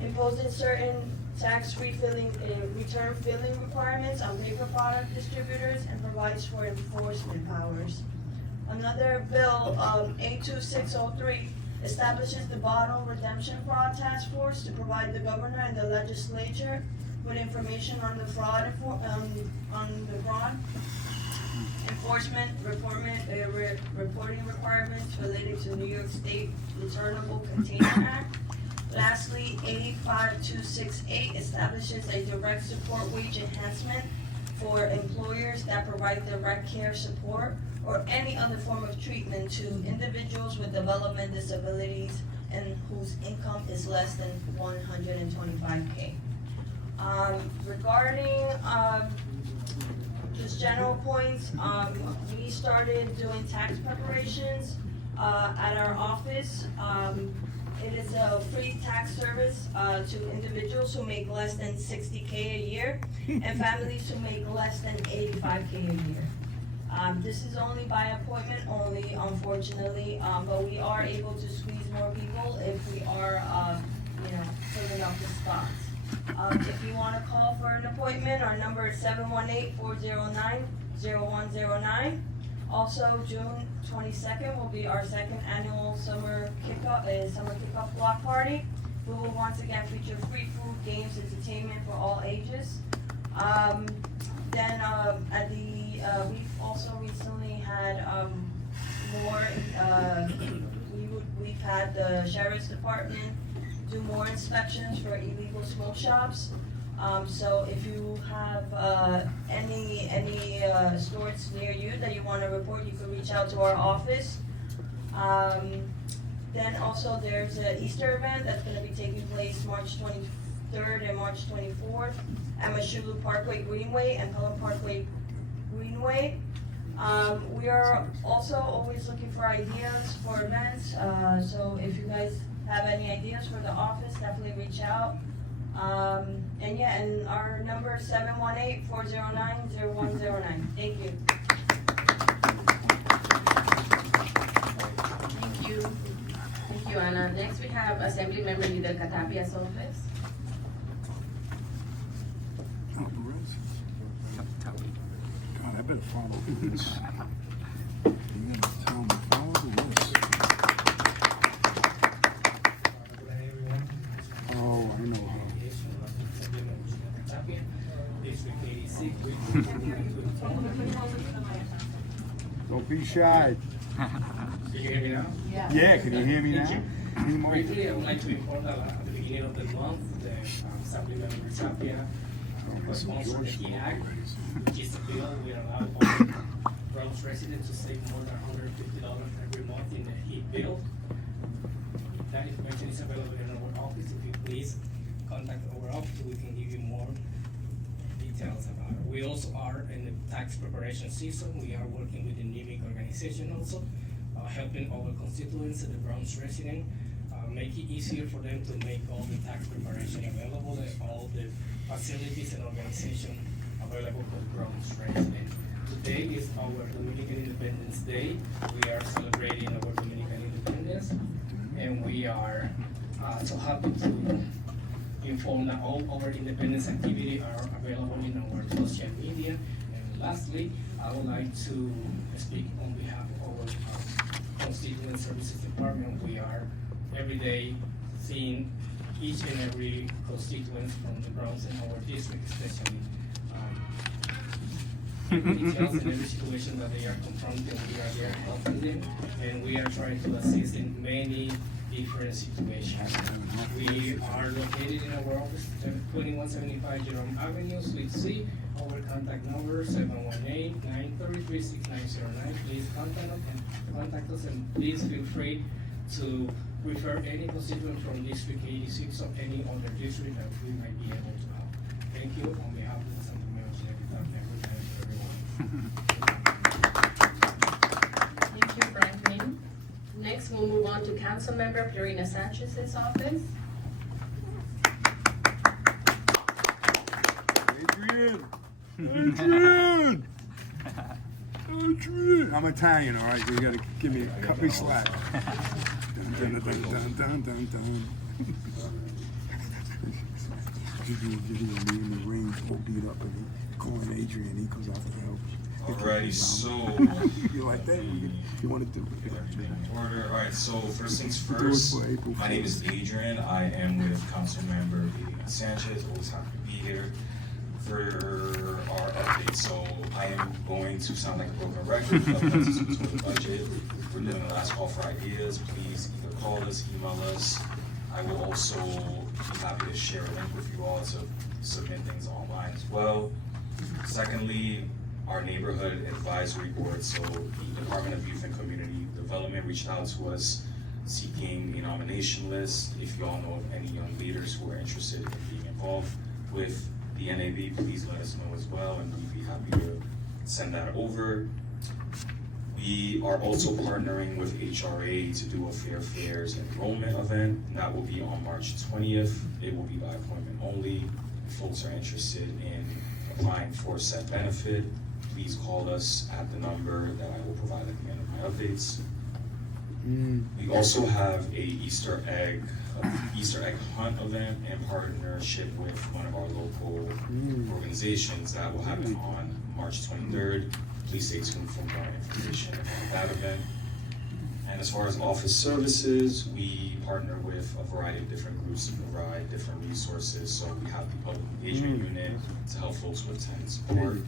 imposing certain tax return filling requirements on vapor product distributors, and provides for enforcement powers. Another bill, A2603, establishes the Bottle Redemption Fraud Task Force to provide the governor and the legislature with information on the fraud, enforcement, reporting requirements related to New York State Returnable Container Act. Lastly, A5268 establishes a direct support wage enhancement for employers that provide direct care support or any other form of treatment to individuals with development disabilities and whose income is less than 125K. Regarding just general points, we started doing tax preparations at our office. It is a free tax service to individuals who make less than 60K a year and families who make less than 85K a year. This is only by appointment only, unfortunately, but we are able to squeeze more people if we are, filling up the spots. If you want to call for an appointment, our number is 718-409-0109. Also, June 22nd will be our second annual summer kickoff block party. We will once again feature free food, games, entertainment for all ages. We've also recently had we've had the sheriff's department do more inspections for illegal smoke shops. So if you have any stores near you that you want to report, you can reach out to our office. Then also there's an Easter event that's going to be taking place March 23rd and March 24th at Mashulu Parkway Greenway and Pelham Parkway Greenway. We are also always looking for ideas for events. So if you guys have any ideas for the office, definitely reach out. And our number is 718-409-0109. Thank you. Thank you. Thank you, Anna. Next, we have Assemblymember Lidl Catapia's office. God, I better follow this. You gotta tell me, follow the list. Oh, I know how. Don't be shy. Can you hear me now? Yeah, can you hear me now? Briefly, I would like to inform that at the beginning of the month, the Assemblyman Tapia sponsored the HEAT Act, which is a bill we allow all Bronx residents to save more than $150 every month in the heat bill. That information is available in our office. If you please contact our office, we can give you more details about it. We also are in the tax preparation season. We are working with the NIMIC organization also, helping our constituents and the Bronx resident, make it easier for them to make all the tax preparation available and all the facilities and organization available for Bronx residents. Today is our Dominican Independence Day. We are celebrating our Dominican independence, and we are so happy to inform that all our independence activities are available in our social media. And lastly, I would like to speak on behalf of our Constituent Services Department. We are every day seeing each and every constituent from the Bronx in our district, especially every details and every situation that they are confronting. We are there helping them, and we are trying to assist in many different situations. We are located in our office, 2175 Jerome Avenue, Suite C. Our contact number 718-933-6909. Please contact us, and please feel free to refer any constituent from District 86 or any other district that we might be able to help. Thank you on behalf of the Santa Mayor everyone. Thank you, Franklin. Next, we'll move on to Councilmember Florina Sanchez's office. Adrian! Adrian! I'm Italian, all right? You gotta give me a cut me slack. Dun, dun, dun, dun, dun, dun, dun. You do a video of me in the ring, all beat up, and he calling Adrian, he comes out to help. Alrighty, so You like that? You want to do it? order. Alright, so first things first. My name is Adrian. I am with Councilmember Florina Sanchez. Always happy to be here for our update. So I am going to sound like a broken record, but that's just with the budget. We're doing the last call for ideas. Please either call us, email us. I will also be happy to share a link with you all to submit things online as well. Secondly, our neighborhood advisory board, so the Department of Youth and Community Development reached out to us seeking a nomination list. If you all know of any young leaders who are interested in being involved with the NAB, please let us know as well, and we'd be happy to send that over. We are also partnering with HRA to do a Fair Fares enrollment event, and that will be on March 20th. It will be by appointment only. If folks are interested in applying for said benefit, please call us at the number that I will provide at the end of my updates. We also have a Easter egg hunt event in partnership with one of our local organizations that will happen on March 23rd. Please stay tuned for more information about that event. And as far as office services, we partner with a variety of different groups to provide different resources. So we have the public engagement unit to help folks with tenant support.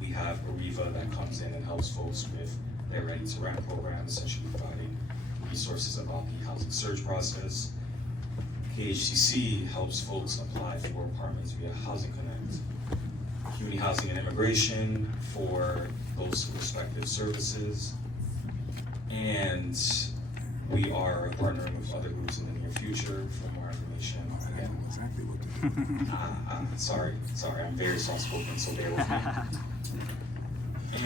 We have Ariva that comes in and helps folks with their Ready to Rent program, essentially providing resources about the housing search process. KHCC helps folks apply for apartments via Housing Connect. Community Housing and Immigration for those respective services. And we are partnering with other groups in the near future for more information. Again, exactly what sorry, I'm very soft-spoken, so bear with me.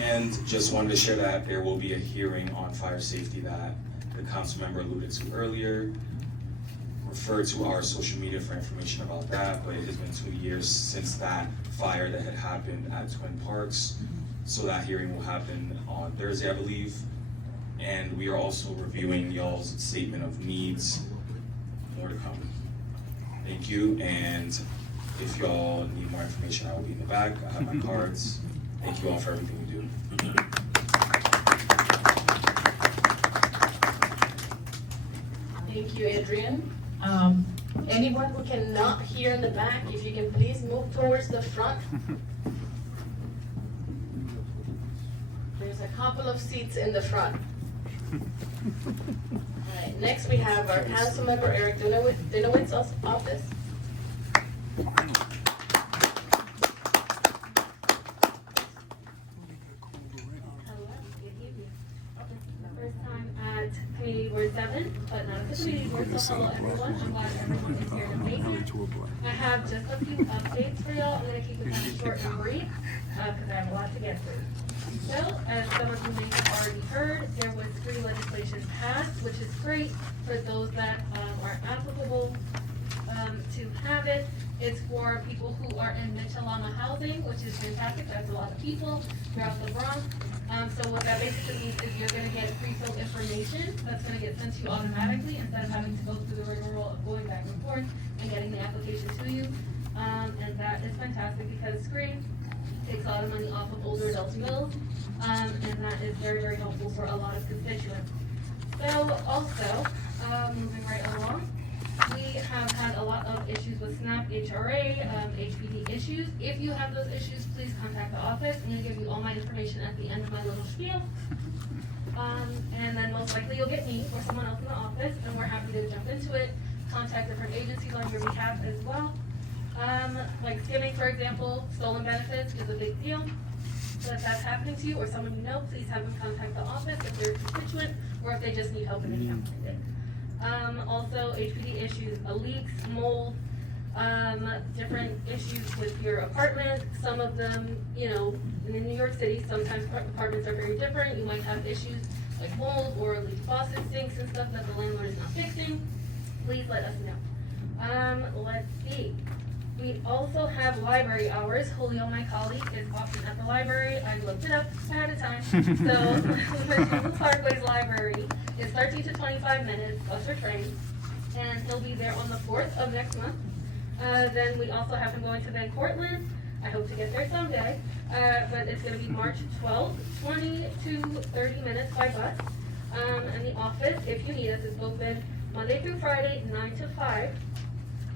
And just wanted to share that there will be a hearing on fire safety that the council member alluded to earlier. Refer to our social media for information about that, but it has been 2 years since that fire that had happened at Twin Parks. So that hearing will happen on Thursday, I believe. And we are also reviewing y'all's statement of needs. More to come. Thank you, and if y'all need more information, I will be in the back. I have my cards. Thank you all for everything you do. Thank you, Adrian. Anyone who cannot hear in the back, if you can please move towards the front. There's a couple of seats in the front. All right, next we have our council member Eric Dinowitz's office. First time at Community Board 7, but not at the Community Board, so hello everyone. I'm glad everyone is here to meet me. I have just a few updates for y'all. I'm going to keep it kind of short and brief because I have a lot to get through. So, as some of you may have already heard, there was free legislation passed, which is great for those that are applicable to have it. It's for people who are in Mitchell-Lama housing, which is fantastic. That's a lot of people throughout the Bronx. So what that basically means is you're going to get pre-filled information that's going to get sent to you automatically instead of having to go through the rigmarole of going back and forth and getting the application to you. And that is fantastic because it's great. Takes a lot of money off of older adults' bills, and that is very, very helpful for a lot of constituents. So also, moving right along, we have had a lot of issues with SNAP, HRA, HPD issues. If you have those issues, please contact the office. I'm going to give you all my information at the end of my little spiel. And then most likely you'll get me or someone else in the office, and we're happy to jump into it. Contact different agencies on your behalf as well. Like skimming, for example, stolen benefits is a big deal. So if that's happening to you or someone you know, please have them contact the office if they're a constituent or if they just need help in the county. Also, HPD issues, leaks, mold, different issues with your apartment. Some of them, you know, in New York City, sometimes apartments are very different. You might have issues like mold or leak faucet sinks and stuff that the landlord is not fixing. Please let us know. Let's see. We also have library hours. Julio, my colleague, is often at the library. I looked it up ahead of time. So, Parkway's library is 13 to 25 minutes, bus or train, and he'll be there on the 4th of next month. Then we also have him going to Van Cortlandt. I hope to get there someday, but it's going to be March 12th, 20 to 30 minutes by bus. And the office, if you need us, is open Monday through Friday, 9 to 5.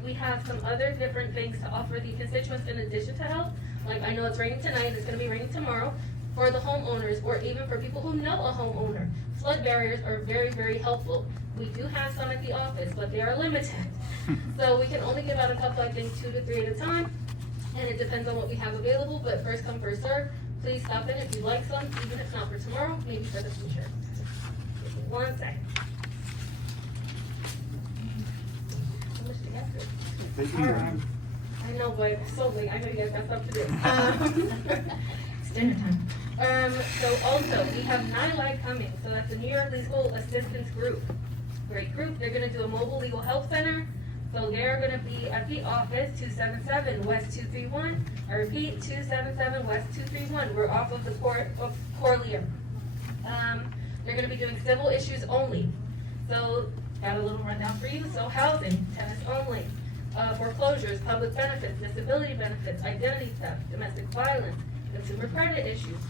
We have some other different things to offer the constituents in addition to help. Like I know it's raining tonight, it's going to be raining tomorrow. For the homeowners or even for people who know a homeowner, flood barriers are very, very helpful. We do have some at the office, but they are limited. So we can only give out a couple, I think 2 to 3 at a time. And it depends on what we have available, but first come, first serve. Please stop in if you'd like some, even if not for tomorrow, maybe for the future. Give me 1 second. I know, but it's so late. I know you guys got stuff to do. It's dinner time. So also, we have NYLAG coming. So that's the New York Legal Assistance Group. Great group. They're going to do a mobile legal help center. So they're going to be at the office, 277 West 231. I repeat, 277 West 231. We're off of the Corlear. They're going to be doing civil issues only. So got a little rundown for you. So housing, tenants only. Foreclosures, public benefits, disability benefits, identity theft, domestic violence, consumer credit issues,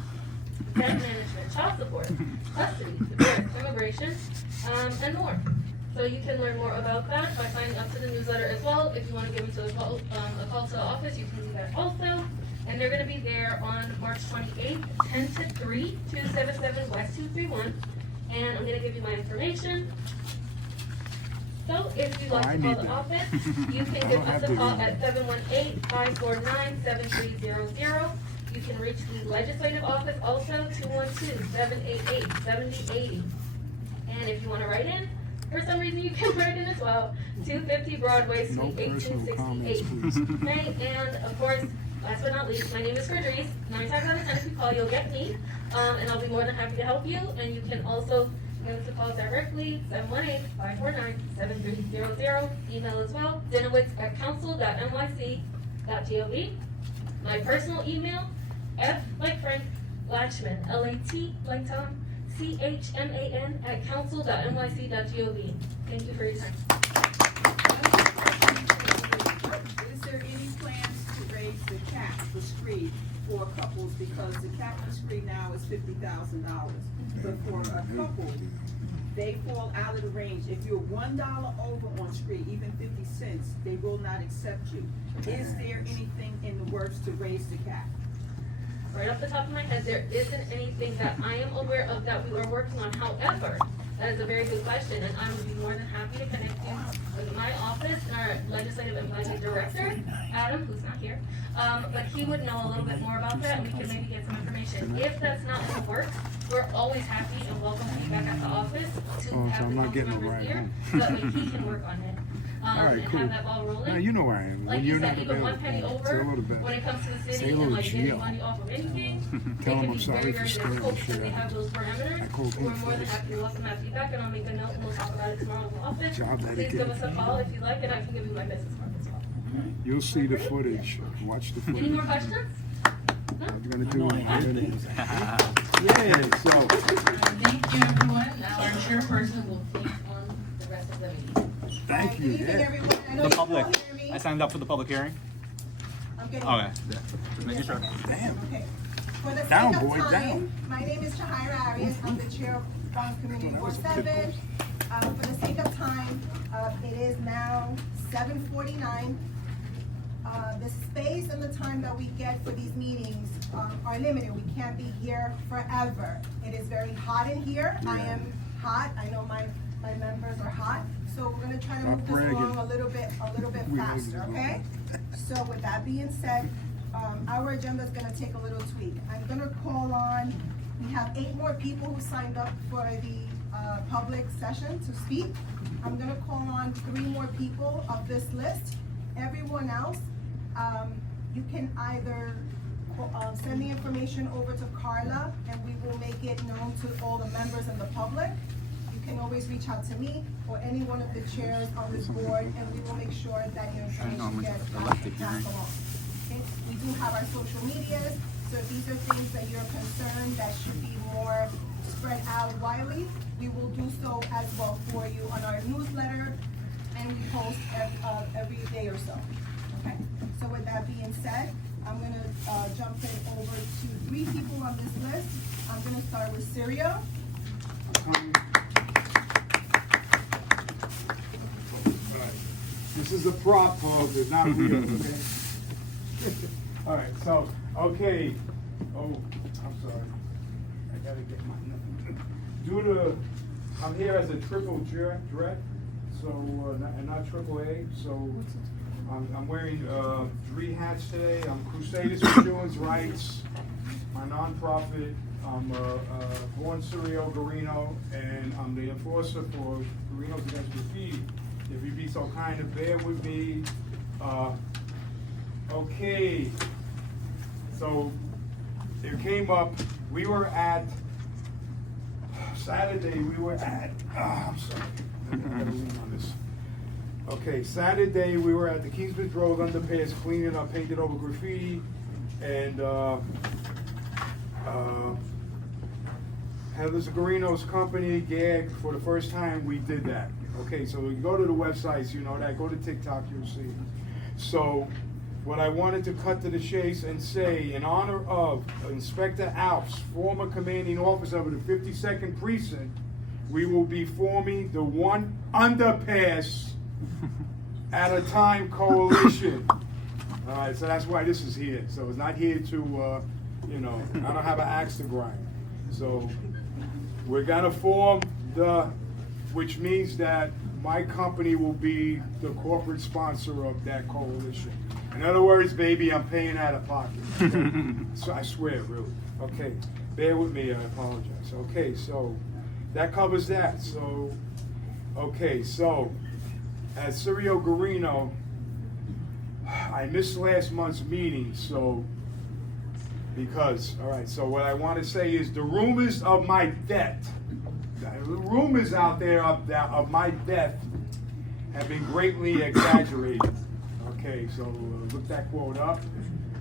debt management, child support, custody, divorce, immigration, and more. So you can learn more about that by signing up to the newsletter as well. If you want to give me a call to the office, you can do that also. And they're going to be there on March 28th, 10 to 3, 277 West 231. And I'm going to give you my information. So if you'd like to call the office, you can give us a call at 718-549-7300. You can reach the legislative office also, 212-788-7080. And if you want to write in, for some reason you can write in as well, 250 Broadway, Suite 1868. Okay, and of course, last but not least, my name is Cordries. 9 times out of 10 if you call, you'll get me, and I'll be more than happy to help you. And you can also give us a call directly, 718-549-7300. Email as well, dinowitz@council.nyc.gov. My personal email, F like Frank, Latchman, L-A-T like Tom, CHMAN @council.nyc.gov. Thank you for your time. Is there any plans to raise the cap for street for couples because the cap and screen now is $50,000. But for a couple, they fall out of the range. If you're $1 over on street, even 50 cents, they will not accept you. Is there anything in the works to raise the cap? Right off the top of my head, there isn't anything that I am aware of that we are working on. However, that is a very good question, and I would be more than happy to connect you with my office and our legislative and budget director, Adam, who's not here. But he would know a little bit more about that, and we can maybe get some information. If that's not in the works, we're always happy and welcome feedback at the office to have the council members here, so that way he can work on it. And have that ball rolling. Now, you know where I am. Like When you you're said, not even one penny available, say over, hello to Beth. when it comes to the Say city hello and to like getting Gio. money off of anything, it Tell him can I'm be sorry very, for very scaring the difficult shit because we out have of those parameters. I called him We're more than first. happy to welcome that feedback, and I'll make a note and we'll talk about it tomorrow in the office. Job that Please it give did. us a call if you like, and I can give you my business card as well. You'll see the footage. Watch the footage. Any more questions? I'm gonna do it. Yeah, so. Thank you, everyone. Now our chairperson will take on the rest of the meeting. Thank you. Good evening, everyone. I know The you public. all hear me. I signed up for the public hearing. I'm getting. Okay. Yeah. Just making sure. Damn. Okay. For the Down, sake of boy, time, down. my name is Shahira Arias. I'm the chair of Bronx Community Board 7. For the sake of time, it is now 7:49. The space and the time that we get for these meetings are limited. We can't be here forever. It is very hot in here. I am hot. I know my members are hot. So we're gonna try to move this along a little bit faster, okay? So with that being said, our agenda is gonna take a little tweak. I'm gonna call on, we have 8 more people who signed up for the public session to speak. I'm gonna call on 3 more people of this list. Everyone else, you can either send the information over to Carla and we will make it known to all the members and the public. You can always reach out to me or any one of the chairs on this board and we will make sure that your information gets passed along. Okay? We do have our social medias, so if these are things that you're concerned that should be more spread out widely, we will do so as well for you on our newsletter and we post every day or so. Okay? So with that being said, I'm gonna jump it over to 3 people on this list. I'm gonna start with Sirio. This is a prop, folks, it's not real, okay? All right, so, okay. Oh, I'm sorry. I gotta get my note. I'm here as a triple threat, so, and not triple A, so I'm wearing 3 hats today. I'm Crusaders for Children's Rights, my nonprofit. I'm Juan Sirio Garino, and I'm the enforcer for Garinos Against Graffiti. If you'd be so kind to bear with me. Okay, so it came up, we were at, Saturday, I'm sorry, I gotta lean on this. Okay, Saturday, we were at the Kingsbridge Road underpass cleaning up painted over graffiti, and Heather Zagarino's company, GAG, for the first time, we did that. Okay, so you go to the websites, you know that, go to TikTok, you'll see. So, what I wanted to cut to the chase and say, in honor of Inspector Alps, former commanding officer of the 52nd Precinct, we will be forming the One Underpass at a Time Coalition. All right, so that's why this is here. So it's not here to, I don't have an axe to grind. So we're gonna form which means that my company will be the corporate sponsor of that coalition. In other words, baby, I'm paying out of pocket. Okay? So I swear, really. Okay, bear with me, I apologize. Okay, so that covers that. So, okay, so as Sirio Garino, I missed last month's meeting, so all right, so what I want to say is the rumors of my death, the rumors out there of my death have been greatly exaggerated. Okay, so look that quote up.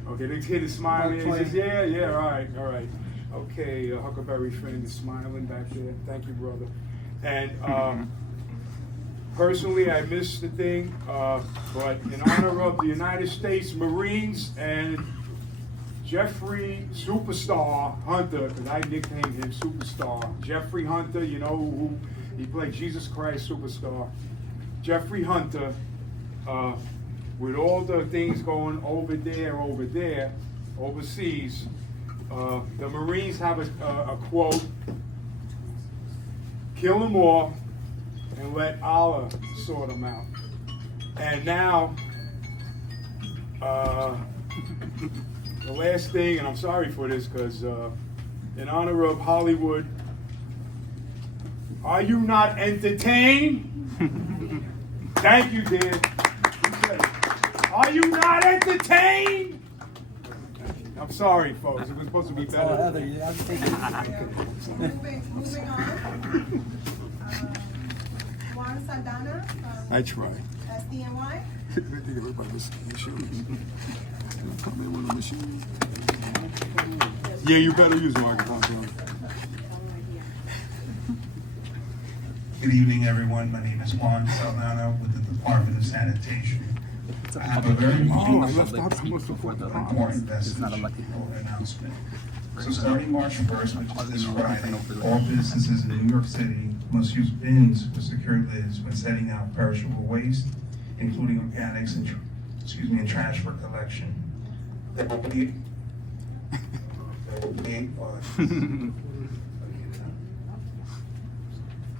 Okay, the kid is smiling. He says, yeah, all right. Okay, Huckleberry Finn is smiling back there. Thank you, brother. And personally, I missed the thing, but in honor of the United States Marines and Jeffrey Superstar Hunter, because I nicknamed him Superstar. Jeffrey Hunter, you know who he played Jesus Christ Superstar. Jeffrey Hunter, with all the things going over there, overseas, the Marines have a quote: kill them all and let Allah sort them out. And now, the last thing, and I'm sorry for this, because in honor of Hollywood, are you not entertained? Thank you, dear. You said it. Are you not entertained? I'm sorry, folks. It was supposed to be better. Moving on. Juan Saldana. I try. SDNY. Yeah, you better use the microphone. Good evening, everyone. My name is Juan Saldana with the Department of Sanitation. I have a very important message or announcement. So starting March 1st, which is this Friday, all businesses in New York City must use bins with secure lids when setting out perishable waste, including organics and trash for collection. There will be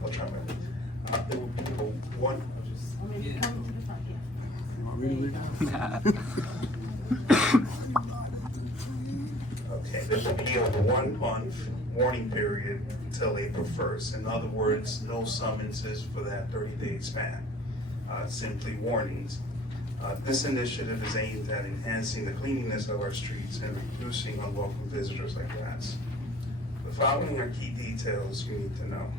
I'll try my there will be one. Okay, there will be a 1 month warning period until April 1st. In other words, no summonses for that 30-day span. Simply warnings. This initiative is aimed at enhancing the cleanliness of our streets and reducing unwelcome visitors like rats. The following are key details you need to know.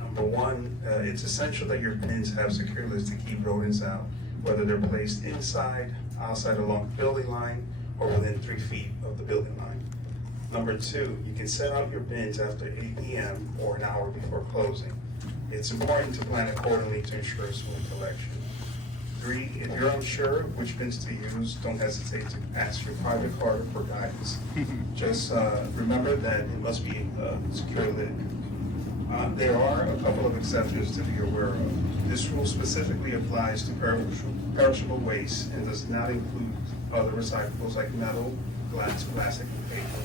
Number one, it's essential that your bins have secure lids to keep rodents out, whether they're placed inside, outside along the building line, or within 3 feet of the building line. Number two, you can set out your bins after 8 p.m. or an hour before closing. It's important to plan accordingly to ensure smooth collection. 3, if you're unsure which bins to use, don't hesitate to ask your private card for guidance. Just remember that it must be a secure lid. There are a couple of exceptions to be aware of. This rule specifically applies to perishable waste and does not include other recyclables like metal, glass, plastic, and paper.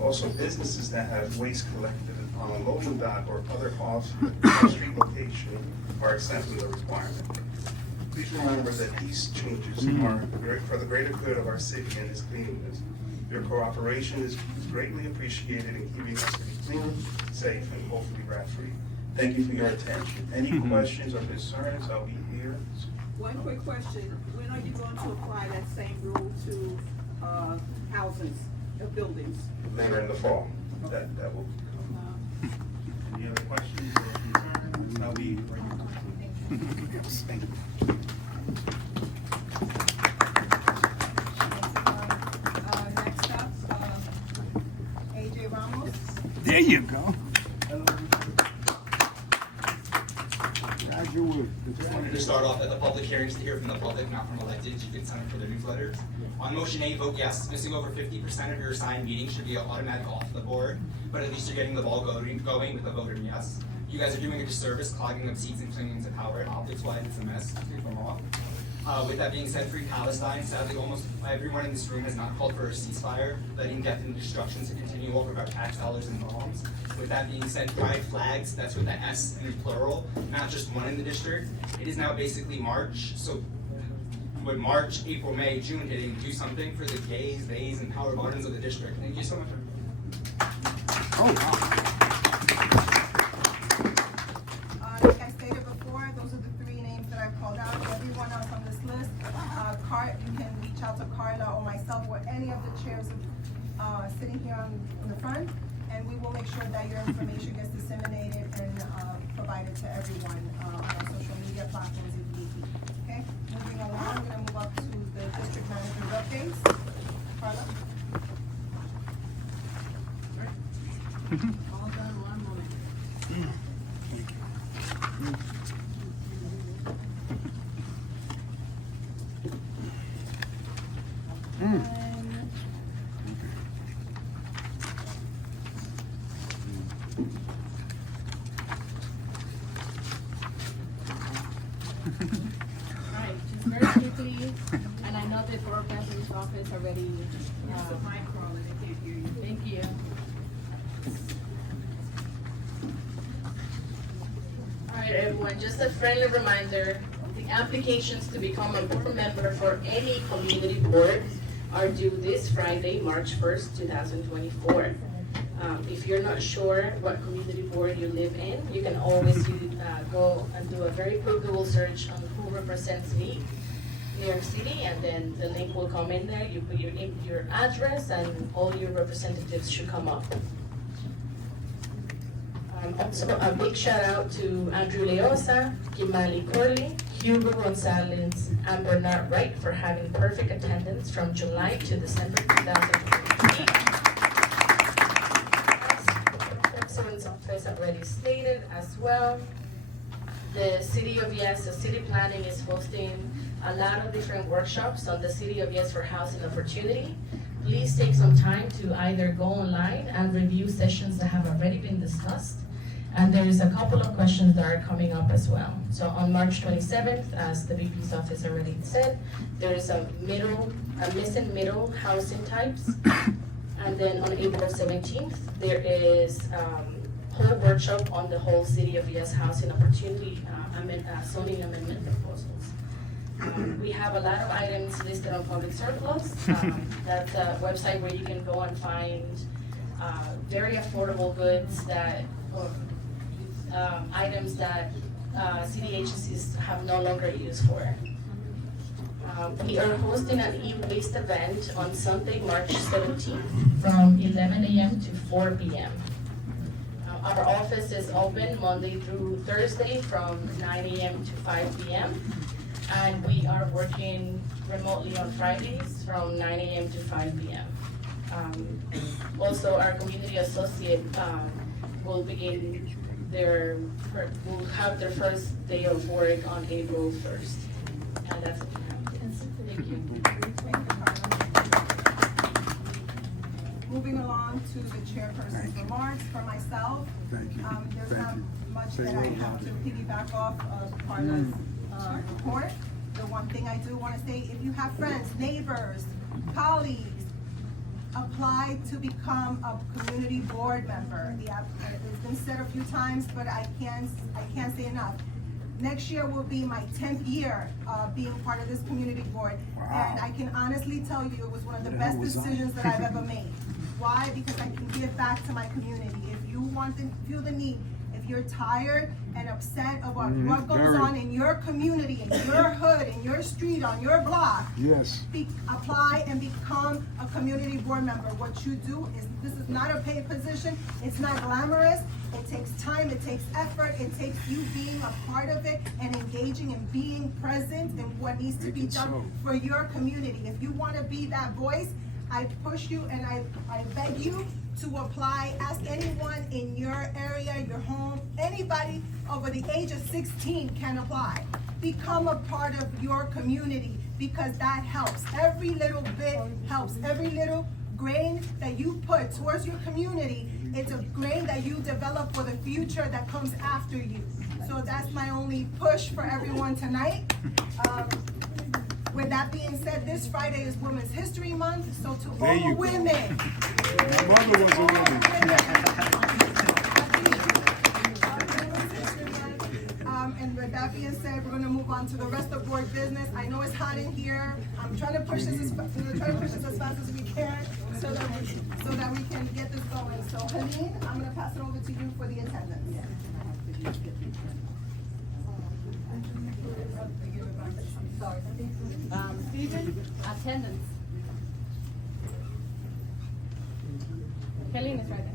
Also, businesses that have waste collected on a loading dock or other off-street location are exempt from the requirement. Please remember that these changes are for the greater good of our city and its cleanliness. Your cooperation is greatly appreciated in keeping us clean, safe, and hopefully rat-free. Thank you for your attention. Any questions or concerns, I'll be here. One quick question. When are you going to apply that same rule to houses, buildings? Later in the fall. That will come. Any other questions or concerns? I'll be right here. Thank you. Next up, AJ Ramos. There you go. I wanted to start off at the public hearings to hear from the public, not from electeds. You can sign up for their newsletters. On motion A, vote yes. Missing over 50% of your assigned meetings should be automatic off the board, but at least you're getting the ball going with a vote in yes. You guys are doing a disservice, clogging up seats and clinging to power, and optics-wise, it's a mess. Free from off. With that being said, Free Palestine. Sadly, almost everyone in this room has not called for a ceasefire, letting death and destruction to continue over our tax dollars and bombs. With that being said, pride flags, that's with the S in plural, not just one in the district. It is now basically March, so with March, April, May, June hitting, do something for the gays, theys, and power buttons of the district. Thank you so much. Oh, wow. Like I stated before, those are the 3 names that I've called out. Everyone else on this list, you can reach out to Carla or myself or any of the chairs sitting here in the front, and we will make sure that your information gets disseminated and provided to everyone on our social media platforms if need be. Okay, moving along, we're going to move up to the district manager's updates. Carla? All done, 1 moment. And the borough president's office already, Use the mic, Carla, they can't hear you. Thank you. All right, everyone, just a friendly reminder, the applications to become a board member for any community board are due this Friday, March 1st, 2024. If you're not sure what community board you live in, you can always go and do a very quick Google search on who represents me, New York City, and then the link will come in there. You put your address and all your representatives should come up. Also, a big shout out to Andrew Leosa, Kimali Corley, Hugo Gonzalez, and Bernard Wright for having perfect attendance from July to December 2023. President's office already stated as well. The City of Yes, the city planning is hosting a lot of different workshops on the City of Yes for Housing Opportunity. Please take some time to either go online and review sessions that have already been discussed. And there is a couple of questions that are coming up as well. So on March 27th, as the VP's office already said, there is a missing middle housing types. And then on April 17th, there is whole workshop on the whole City of Yes housing opportunity zoning amendment proposals. We have a lot of items listed on public surplus. That's a website where you can go and find very affordable goods that, items that city agencies have no longer use for. We are hosting an e-waste event on Sunday, March 17th from 11 a.m. to 4 p.m. Our office is open Monday through Thursday from 9 a.m. to 5 p.m. And we are working remotely on Fridays from 9 a.m. to 5 p.m. Also, our community associate will have their first day of work on April 1st. And that's it. Thank you. Moving along to the chairperson's remarks for myself. Thank you. There's Thank not you. much Say that no I have to piggyback off of Carla's report. The one thing I do want to say, if you have friends, neighbors, colleagues, apply to become a community board member. It's been said a few times, but I can't say enough. Next year will be my 10th year being part of this community board. Wow. And I can honestly tell you it was one of the best decisions that I've ever made. Why? Because I can give back to my community. If you want to feel the need, if you're tired and upset about what goes on in your community, in your hood, in your street, on your block, yes, apply and become a community board member. What you do is, this is not a paid position, it's not glamorous, it takes time, it takes effort, it takes you being a part of it and engaging and being present in what needs to be done for your community. If you want to be that voice, I push you and I beg you to apply. Ask anyone in your area, your home, anybody over the age of 16 can apply. Become a part of your community because that helps. Every little bit helps. Every little grain that you put towards your community, it's a grain that you develop for the future that comes after you. So that's my only push for everyone tonight. With that being said, this Friday is Women's History Month, so to all the women. My mother was a woman. And with that being said, we're going to move on to the rest of board business. I know it's hot in here. I'm trying to push this as fast as we can so that we can get this going. So Helene, I'm going to pass it over to you for the attendance. Stephen, attendance. Helene is right there.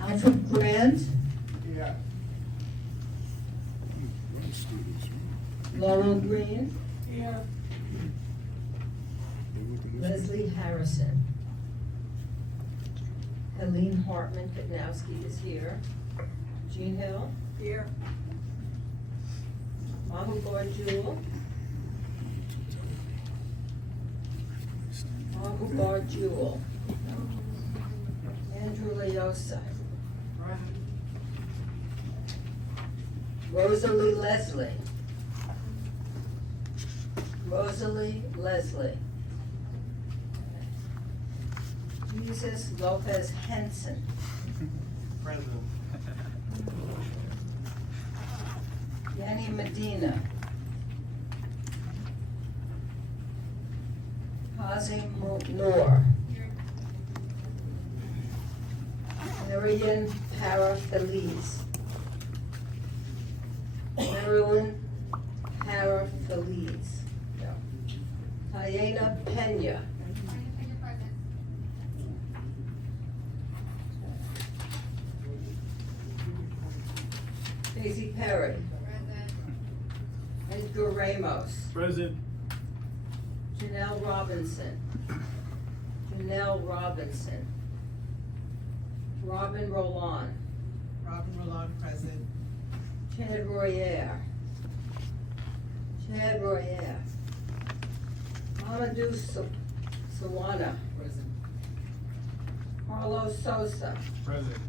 Alfred Grant. Yeah. Laurel Green. Here. Leslie Harrison. Helene Hartman Katnowski is here. Jean Hill. Here. Mahu Jewel. Aguilar Jewel. Andrew Leosa. Rosalie Leslie. Rosalie Leslie. Jesus Lopez Henson. Present. Yanni Medina. Hazim Noor. Marian Para Feliz. Marilyn Para Feliz. No. Diana Pena. Daisy Perry. Edgar Ramos. Present. Janelle Robinson. Janelle Robinson. Robin Roland. Robin Roland, present. Chad Royer. Chad Royer. Mamadou Sawana. Present. Carlos Sosa. Present.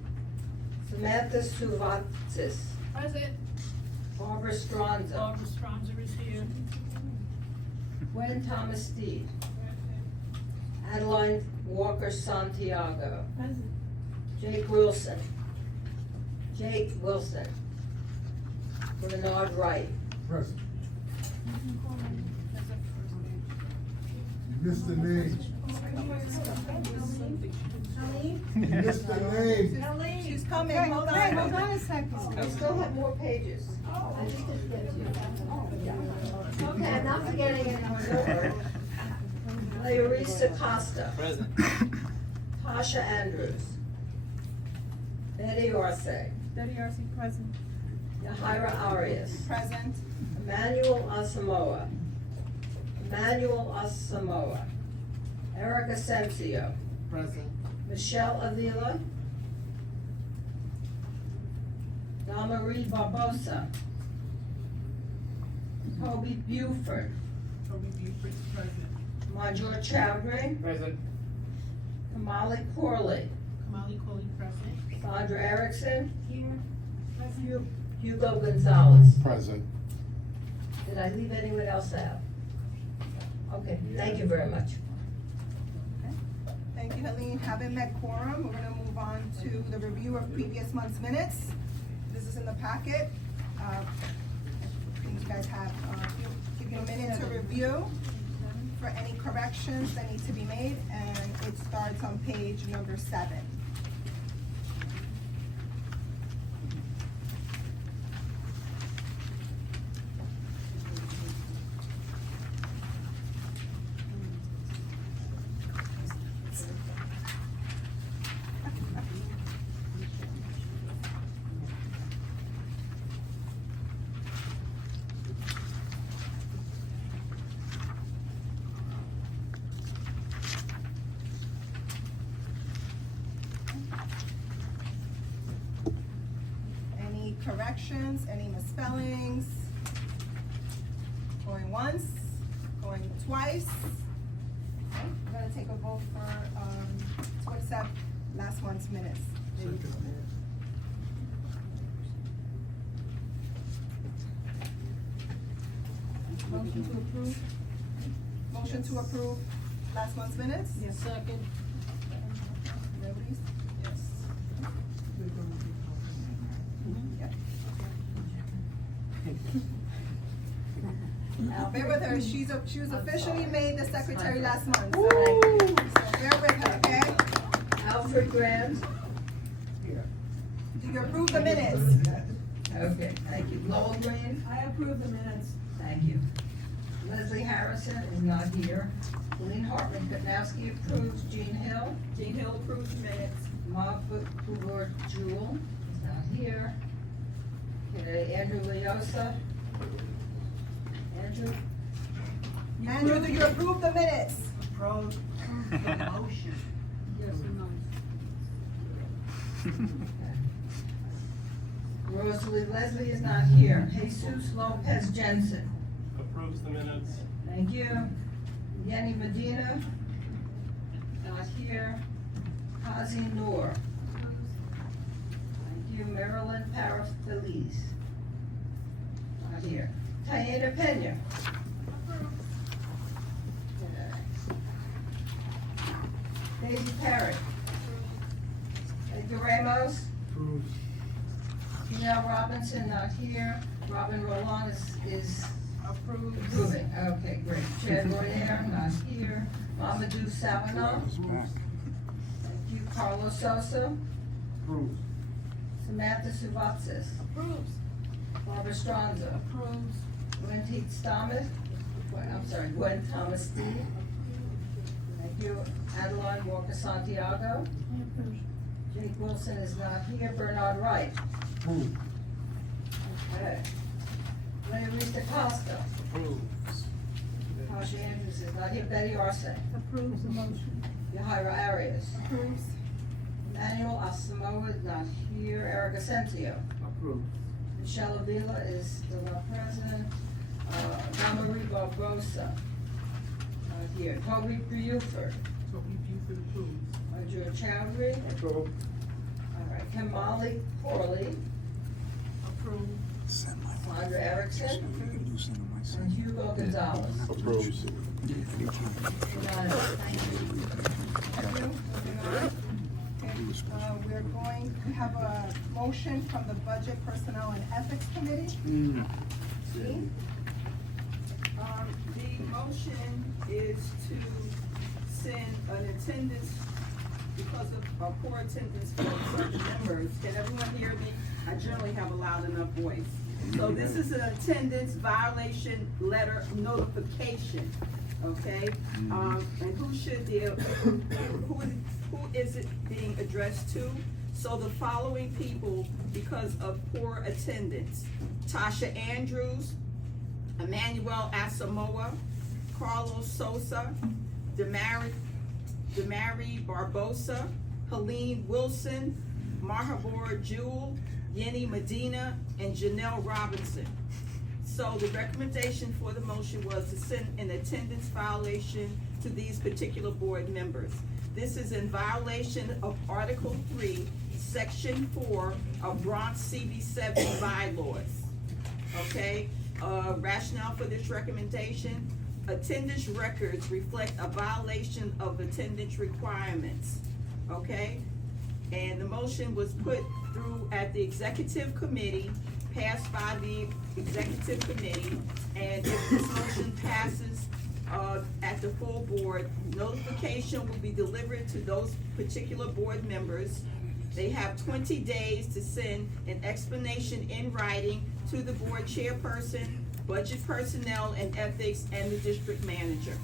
Samantha Suvatsis. Present. Barbara Stronza. Barbara Stronzer is here. Gwen Thomas Steed. Adeline Walker Santiago. Present. Jake Wilson. Jake Wilson. Bernard Wright. Present. You missed the name. You missed the name. She's coming, hold on. Hold on a second. We still have more pages. I just didn't get to you. Okay, I'm not forgetting anyone. Larissa Costa. Present. Tasha Andrews. Betty Arce. Betty Arce, present. Yahira Arias. Present. Emmanuel Asamoah. Emmanuel Asamoah. Eric Asensio. Present. Michelle Avila. Damarie Barbosa. Toby Buford. Toby Buford, present. Manjor Chowdhury. Present. Kamali Corley. Kamali Coley, present. Sandra Erickson. Here. Hugo Gonzalez. Present. Did I leave anyone else out? Okay, thank you very much. Thank you, Helene. Having met quorum, we're gonna move on to the review of previous month's minutes. This is in the packet. You guys have, give you a minute to review for any corrections that need to be made, and it starts on page number 7. Any corrections, any misspellings? Going once, going twice? Okay, we're gonna take a vote to accept last month's minutes. Motion to approve? Motion to approve last month's minutes? Yes. Second. Nobody's? Yes. Yep. Now, bear with her, she was officially made the secretary last month, so bear with her, okay? Alfred Grant. Do you approve the minutes? Okay, thank you. Lowell Green. I approve the minutes. Thank you. Leslie Harrison is not here. Lynn Hartman Kutnowski approves. Jean Hill. Jean Hill approves the minutes. Mark Hoover Jewel is not here. Okay, Andrew Leosa. Andrew? Andrew, do you approve the minutes? Approve the motion. Yes and no. Rosalie Leslie is not here. Jesus Lopez Jensen. Approves the minutes. Thank you. Yanni Medina. Nazi Noor. Thank you. Marilyn Paris Feliz. Not here. Tayana Pena. Daisy Perry. Edgar Ramos. Approved. Janelle Robinson, not here. Robin Roland is approving. Okay, great. Chad Boyer, not here. Mamadou Savano. Thank you. Carlos Sosa. Approved. Samantha Suvatsis. Approves. Barbara Stronzo. Approves. Gwen Thomas Steve. Thank you. Adeline Walker Santiago. Jake Wilson is not here. Bernard Wright. Approved. Okay. Larry Costa. Approved. Tasha Andrews is not here. Betty Arce. Approves the motion. Yahira Arias. Approves. Emmanuel Asamoah is not here. Eric Asensio. Approved. Michelle Avila is still not present. Marie Barbosa. Not here. Toby Buford. Toby Buford approves. Joe Chowdhury. Approved. All right. Kamali Corley. Approve. Sandra Erickson. And Hugo Gonzalez. Approved. We're going to have a motion from the Budget, Personnel, and Ethics Committee. The motion is to send an attendance, because of poor attendance for certain members. Can everyone hear me? I generally have a loud enough voice. So this is an attendance violation letter notification, okay? And who should who is it being addressed to? So the following people, because of poor attendance: Tasha Andrews, Emmanuel Asamoah, Carlos Sosa, Damari Barbosa, Helene Wilson, Mahabor Jewel, Yenny Medina, and Janelle Robinson. So the recommendation for the motion was to send an attendance violation to these particular board members. This is in violation of Article 3, Section 4 of Bronx CB7 bylaws. Okay, rationale for this recommendation: attendance records reflect a violation of attendance requirements. Okay, and the motion was put through at the executive committee, passed by the executive committee, and if this motion passes at the full board, notification will be delivered to those particular board members. They have 20 days to send an explanation in writing to the board chairperson, budget, personnel, and ethics, and the district manager.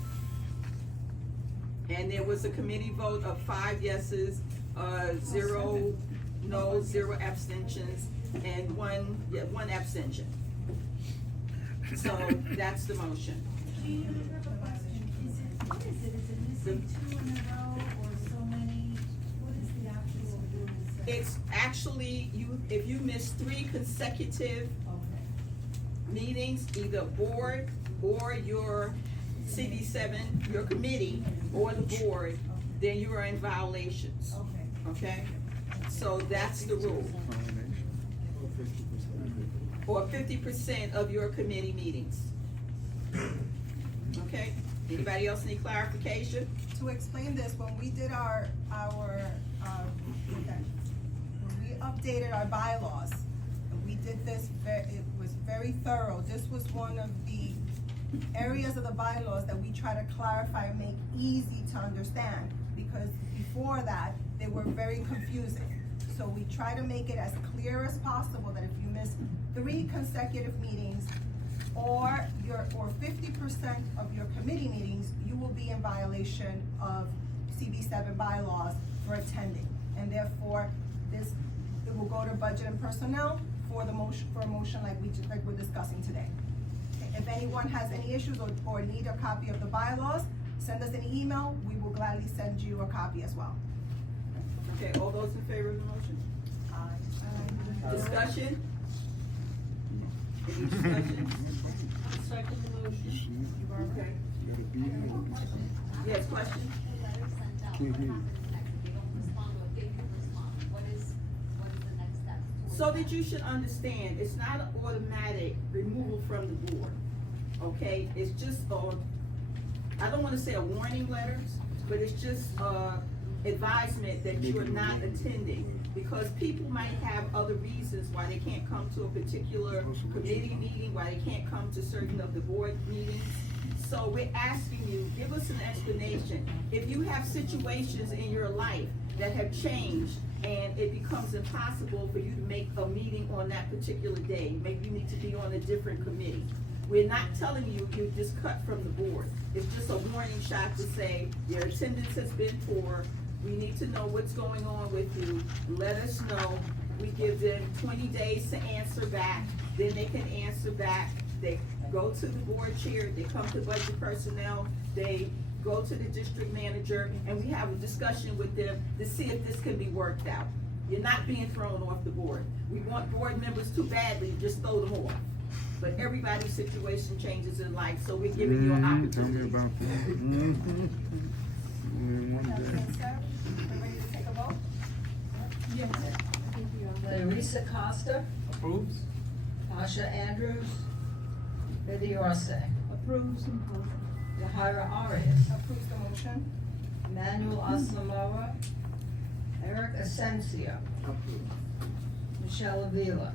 And there was a committee vote of 5 yeses, 0 no's, 0 abstentions, and one abstention. So that's the motion. What is it? Is it missing 2 in a row or so many? What is the actual rule? It's actually, if you miss 3 consecutive meetings, either board or your CD7, your committee, or the board, then you are in violations. Okay? So that's the rule. Or 50% of your committee meetings. Okay? Anybody else need clarification? To explain this, when we did when we updated our bylaws, we did this, it was very thorough. This was one of the areas of the bylaws that we try to clarify and make easy to understand, because before that, they were very confusing. So we try to make it as clear as possible that if you miss 3 consecutive meetings or 50% of your committee meetings, you will be in violation of CB7 bylaws for attending. And therefore, it will go to budget and personnel for a motion like we're discussing today. If anyone has any issues or need a copy of the bylaws, send us an email. We will gladly send you a copy as well. Okay, all those in favor of the motion? Aye. Discussion? Any discussion? Second the motion. Okay. Yes, question? Can't hear you. So that you should understand, it's not an automatic removal from the board, okay? It's just I don't wanna say a warning letter, but it's just advisement that you are not attending. Because people might have other reasons why they can't come to a particular committee meeting, why they can't come to certain of the board meetings. So we're asking you, give us an explanation. If you have situations in your life that have changed and it becomes impossible for you to make a meeting on that particular day, maybe you need to be on a different committee. We're not telling you you're just cut from the board. It's just a warning shot to say your attendance has been poor. We need to know what's going on with you. Let us know. We give them 20 days to answer back. Then they can answer back. They go to the board chair, they come to budget personnel, they go to the district manager, and we have a discussion with them to see if this can be worked out. You're not being thrown off the board. We want board members too badly, just throw them off. But everybody's situation changes in life, so we're giving you an opportunity. Tell me about that. That being said, we're ready to take a vote? Yes. Larissa Costa, Approves? Tasha Andrews, Betty Arce, Approves and closes. Yahira Arias, Approves the motion. Emmanuel Asamoah, Eric Asensio, Michelle Avila,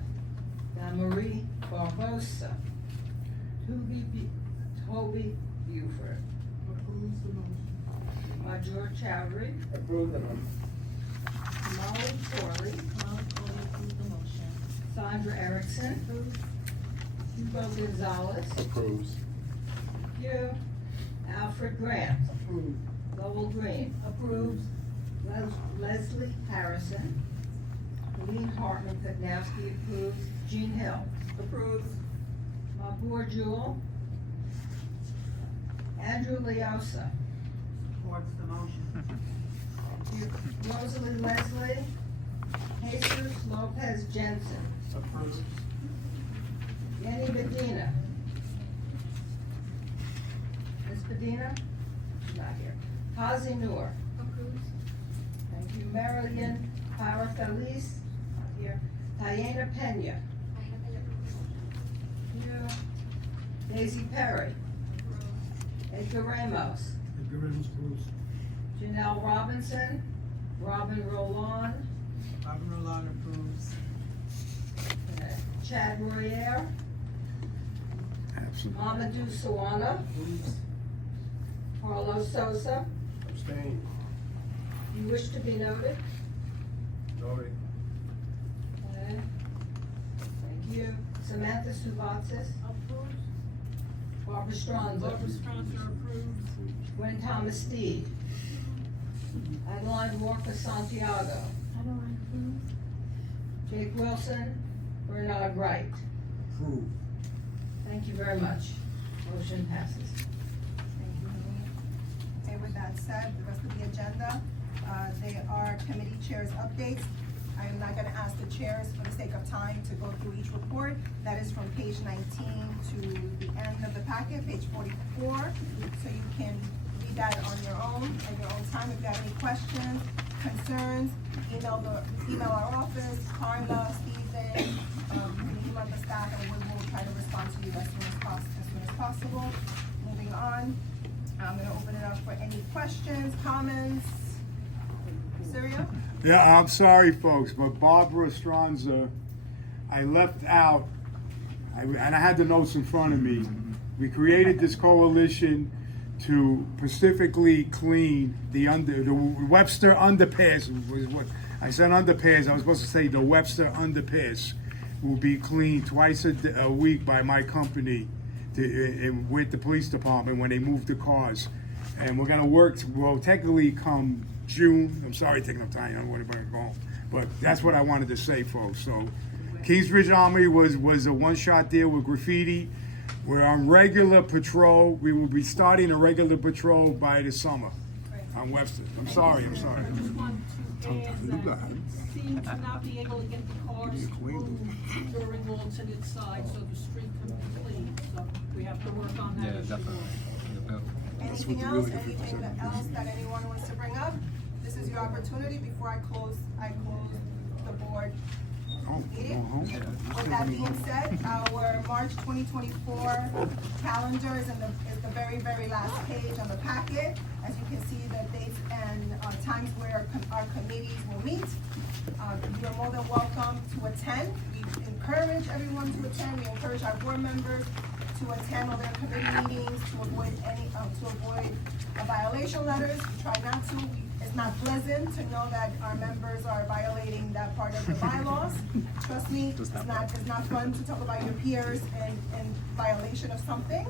Marie Barbosa, Toby Buford, Approves the motion. Major Chowdhury, Approve the motion. Molly Corley, Approves the motion. Sandra Erickson, Hugo Gonzalez, Approves. you, Alfred Grant, Approve. Lowell Green, Approves. Leslie Harrison, Lee Hartman Kudnowski approves, Jean Hill approves, Mabur Jewel, Andrew Leosa, Supports the motion. Rosalie Leslie, Jesus Lopez Jensen, Approves. Yenny Medina. Ms. Medina? She's not here. Hazy Noor. Approves. Thank you. Marilyn Feliz, not here. Diana Pena. Here. Daisy Perry. Edgar Ramos. Edgar Ramos approves. Janelle Robinson. Robin Roland. Robin Roland approves. Chad Royer. Mamadou Sawana. Carlos Sosa. Abstain. You wish to be noted? Noted. Okay. Thank you. Samantha Subatsis. Approves. Barbara Stronzer. Barbara Stronzer approves. Gwen Thomas Steed. Adeline Walker Santiago. Adeline approves. Jake Wilson. Bernard Wright. Approve. Thank you very much. Motion passes. Thank you. Okay, with that said, the rest of the agenda, they are committee chairs updates. I am not gonna ask the chairs for the sake of time to go through each report. That is from page 19 to the end of the packet, page 44. So you can read that on your own, at your own time. If you have any questions, concerns, email our office, Carla, Stephen, you can email the staff, and we will try to respond to you as soon as possible. Moving on, I'm gonna open it up for any questions, comments. Syria? Yeah, I'm sorry, folks, but Barbara Stronzer, I left out, and I had the notes in front of me. We created this coalition to specifically clean the Webster underpass was what I said. Underpass. I was supposed to say the Webster underpass will be cleaned twice a week by my company with the police department when they move the cars, and we're gonna work. Well, technically come June. I'm sorry taking up time. I don't want anybody to go home, but that's what I wanted to say, folks. So, Kingsbridge Armory was a one-shot deal with graffiti. We're on regular patrol. We will be starting a regular patrol by the summer on Webster. I'm sorry. I just want to add that seem to not be able to get the cars through during alternate sides, so the street can be clean. So we have to work on that issue. Anything else? Anything else that anyone wants to bring up? This is your opportunity before I close the board. meeting. With that being said, our March 2024 calendar is the very, very last page on the packet. As you can see, the dates and times where our committees will meet. You are more than welcome to attend. We encourage everyone to attend. We encourage our board members to attend all their committee meetings to avoid violation letters. We try not to. It's not pleasant to know that our members are violating that part of the bylaws. Trust me, it's not fun to talk about your peers in violation of something.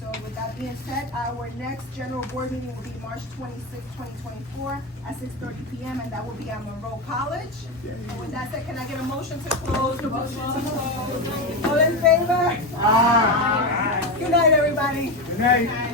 So with that being said, our next general board meeting will be March 26, 2024 at 6:30 p.m. and that will be at Monroe College. And with that said, can I get a motion to close? All in favor? Aye. Good night, everybody. Good night.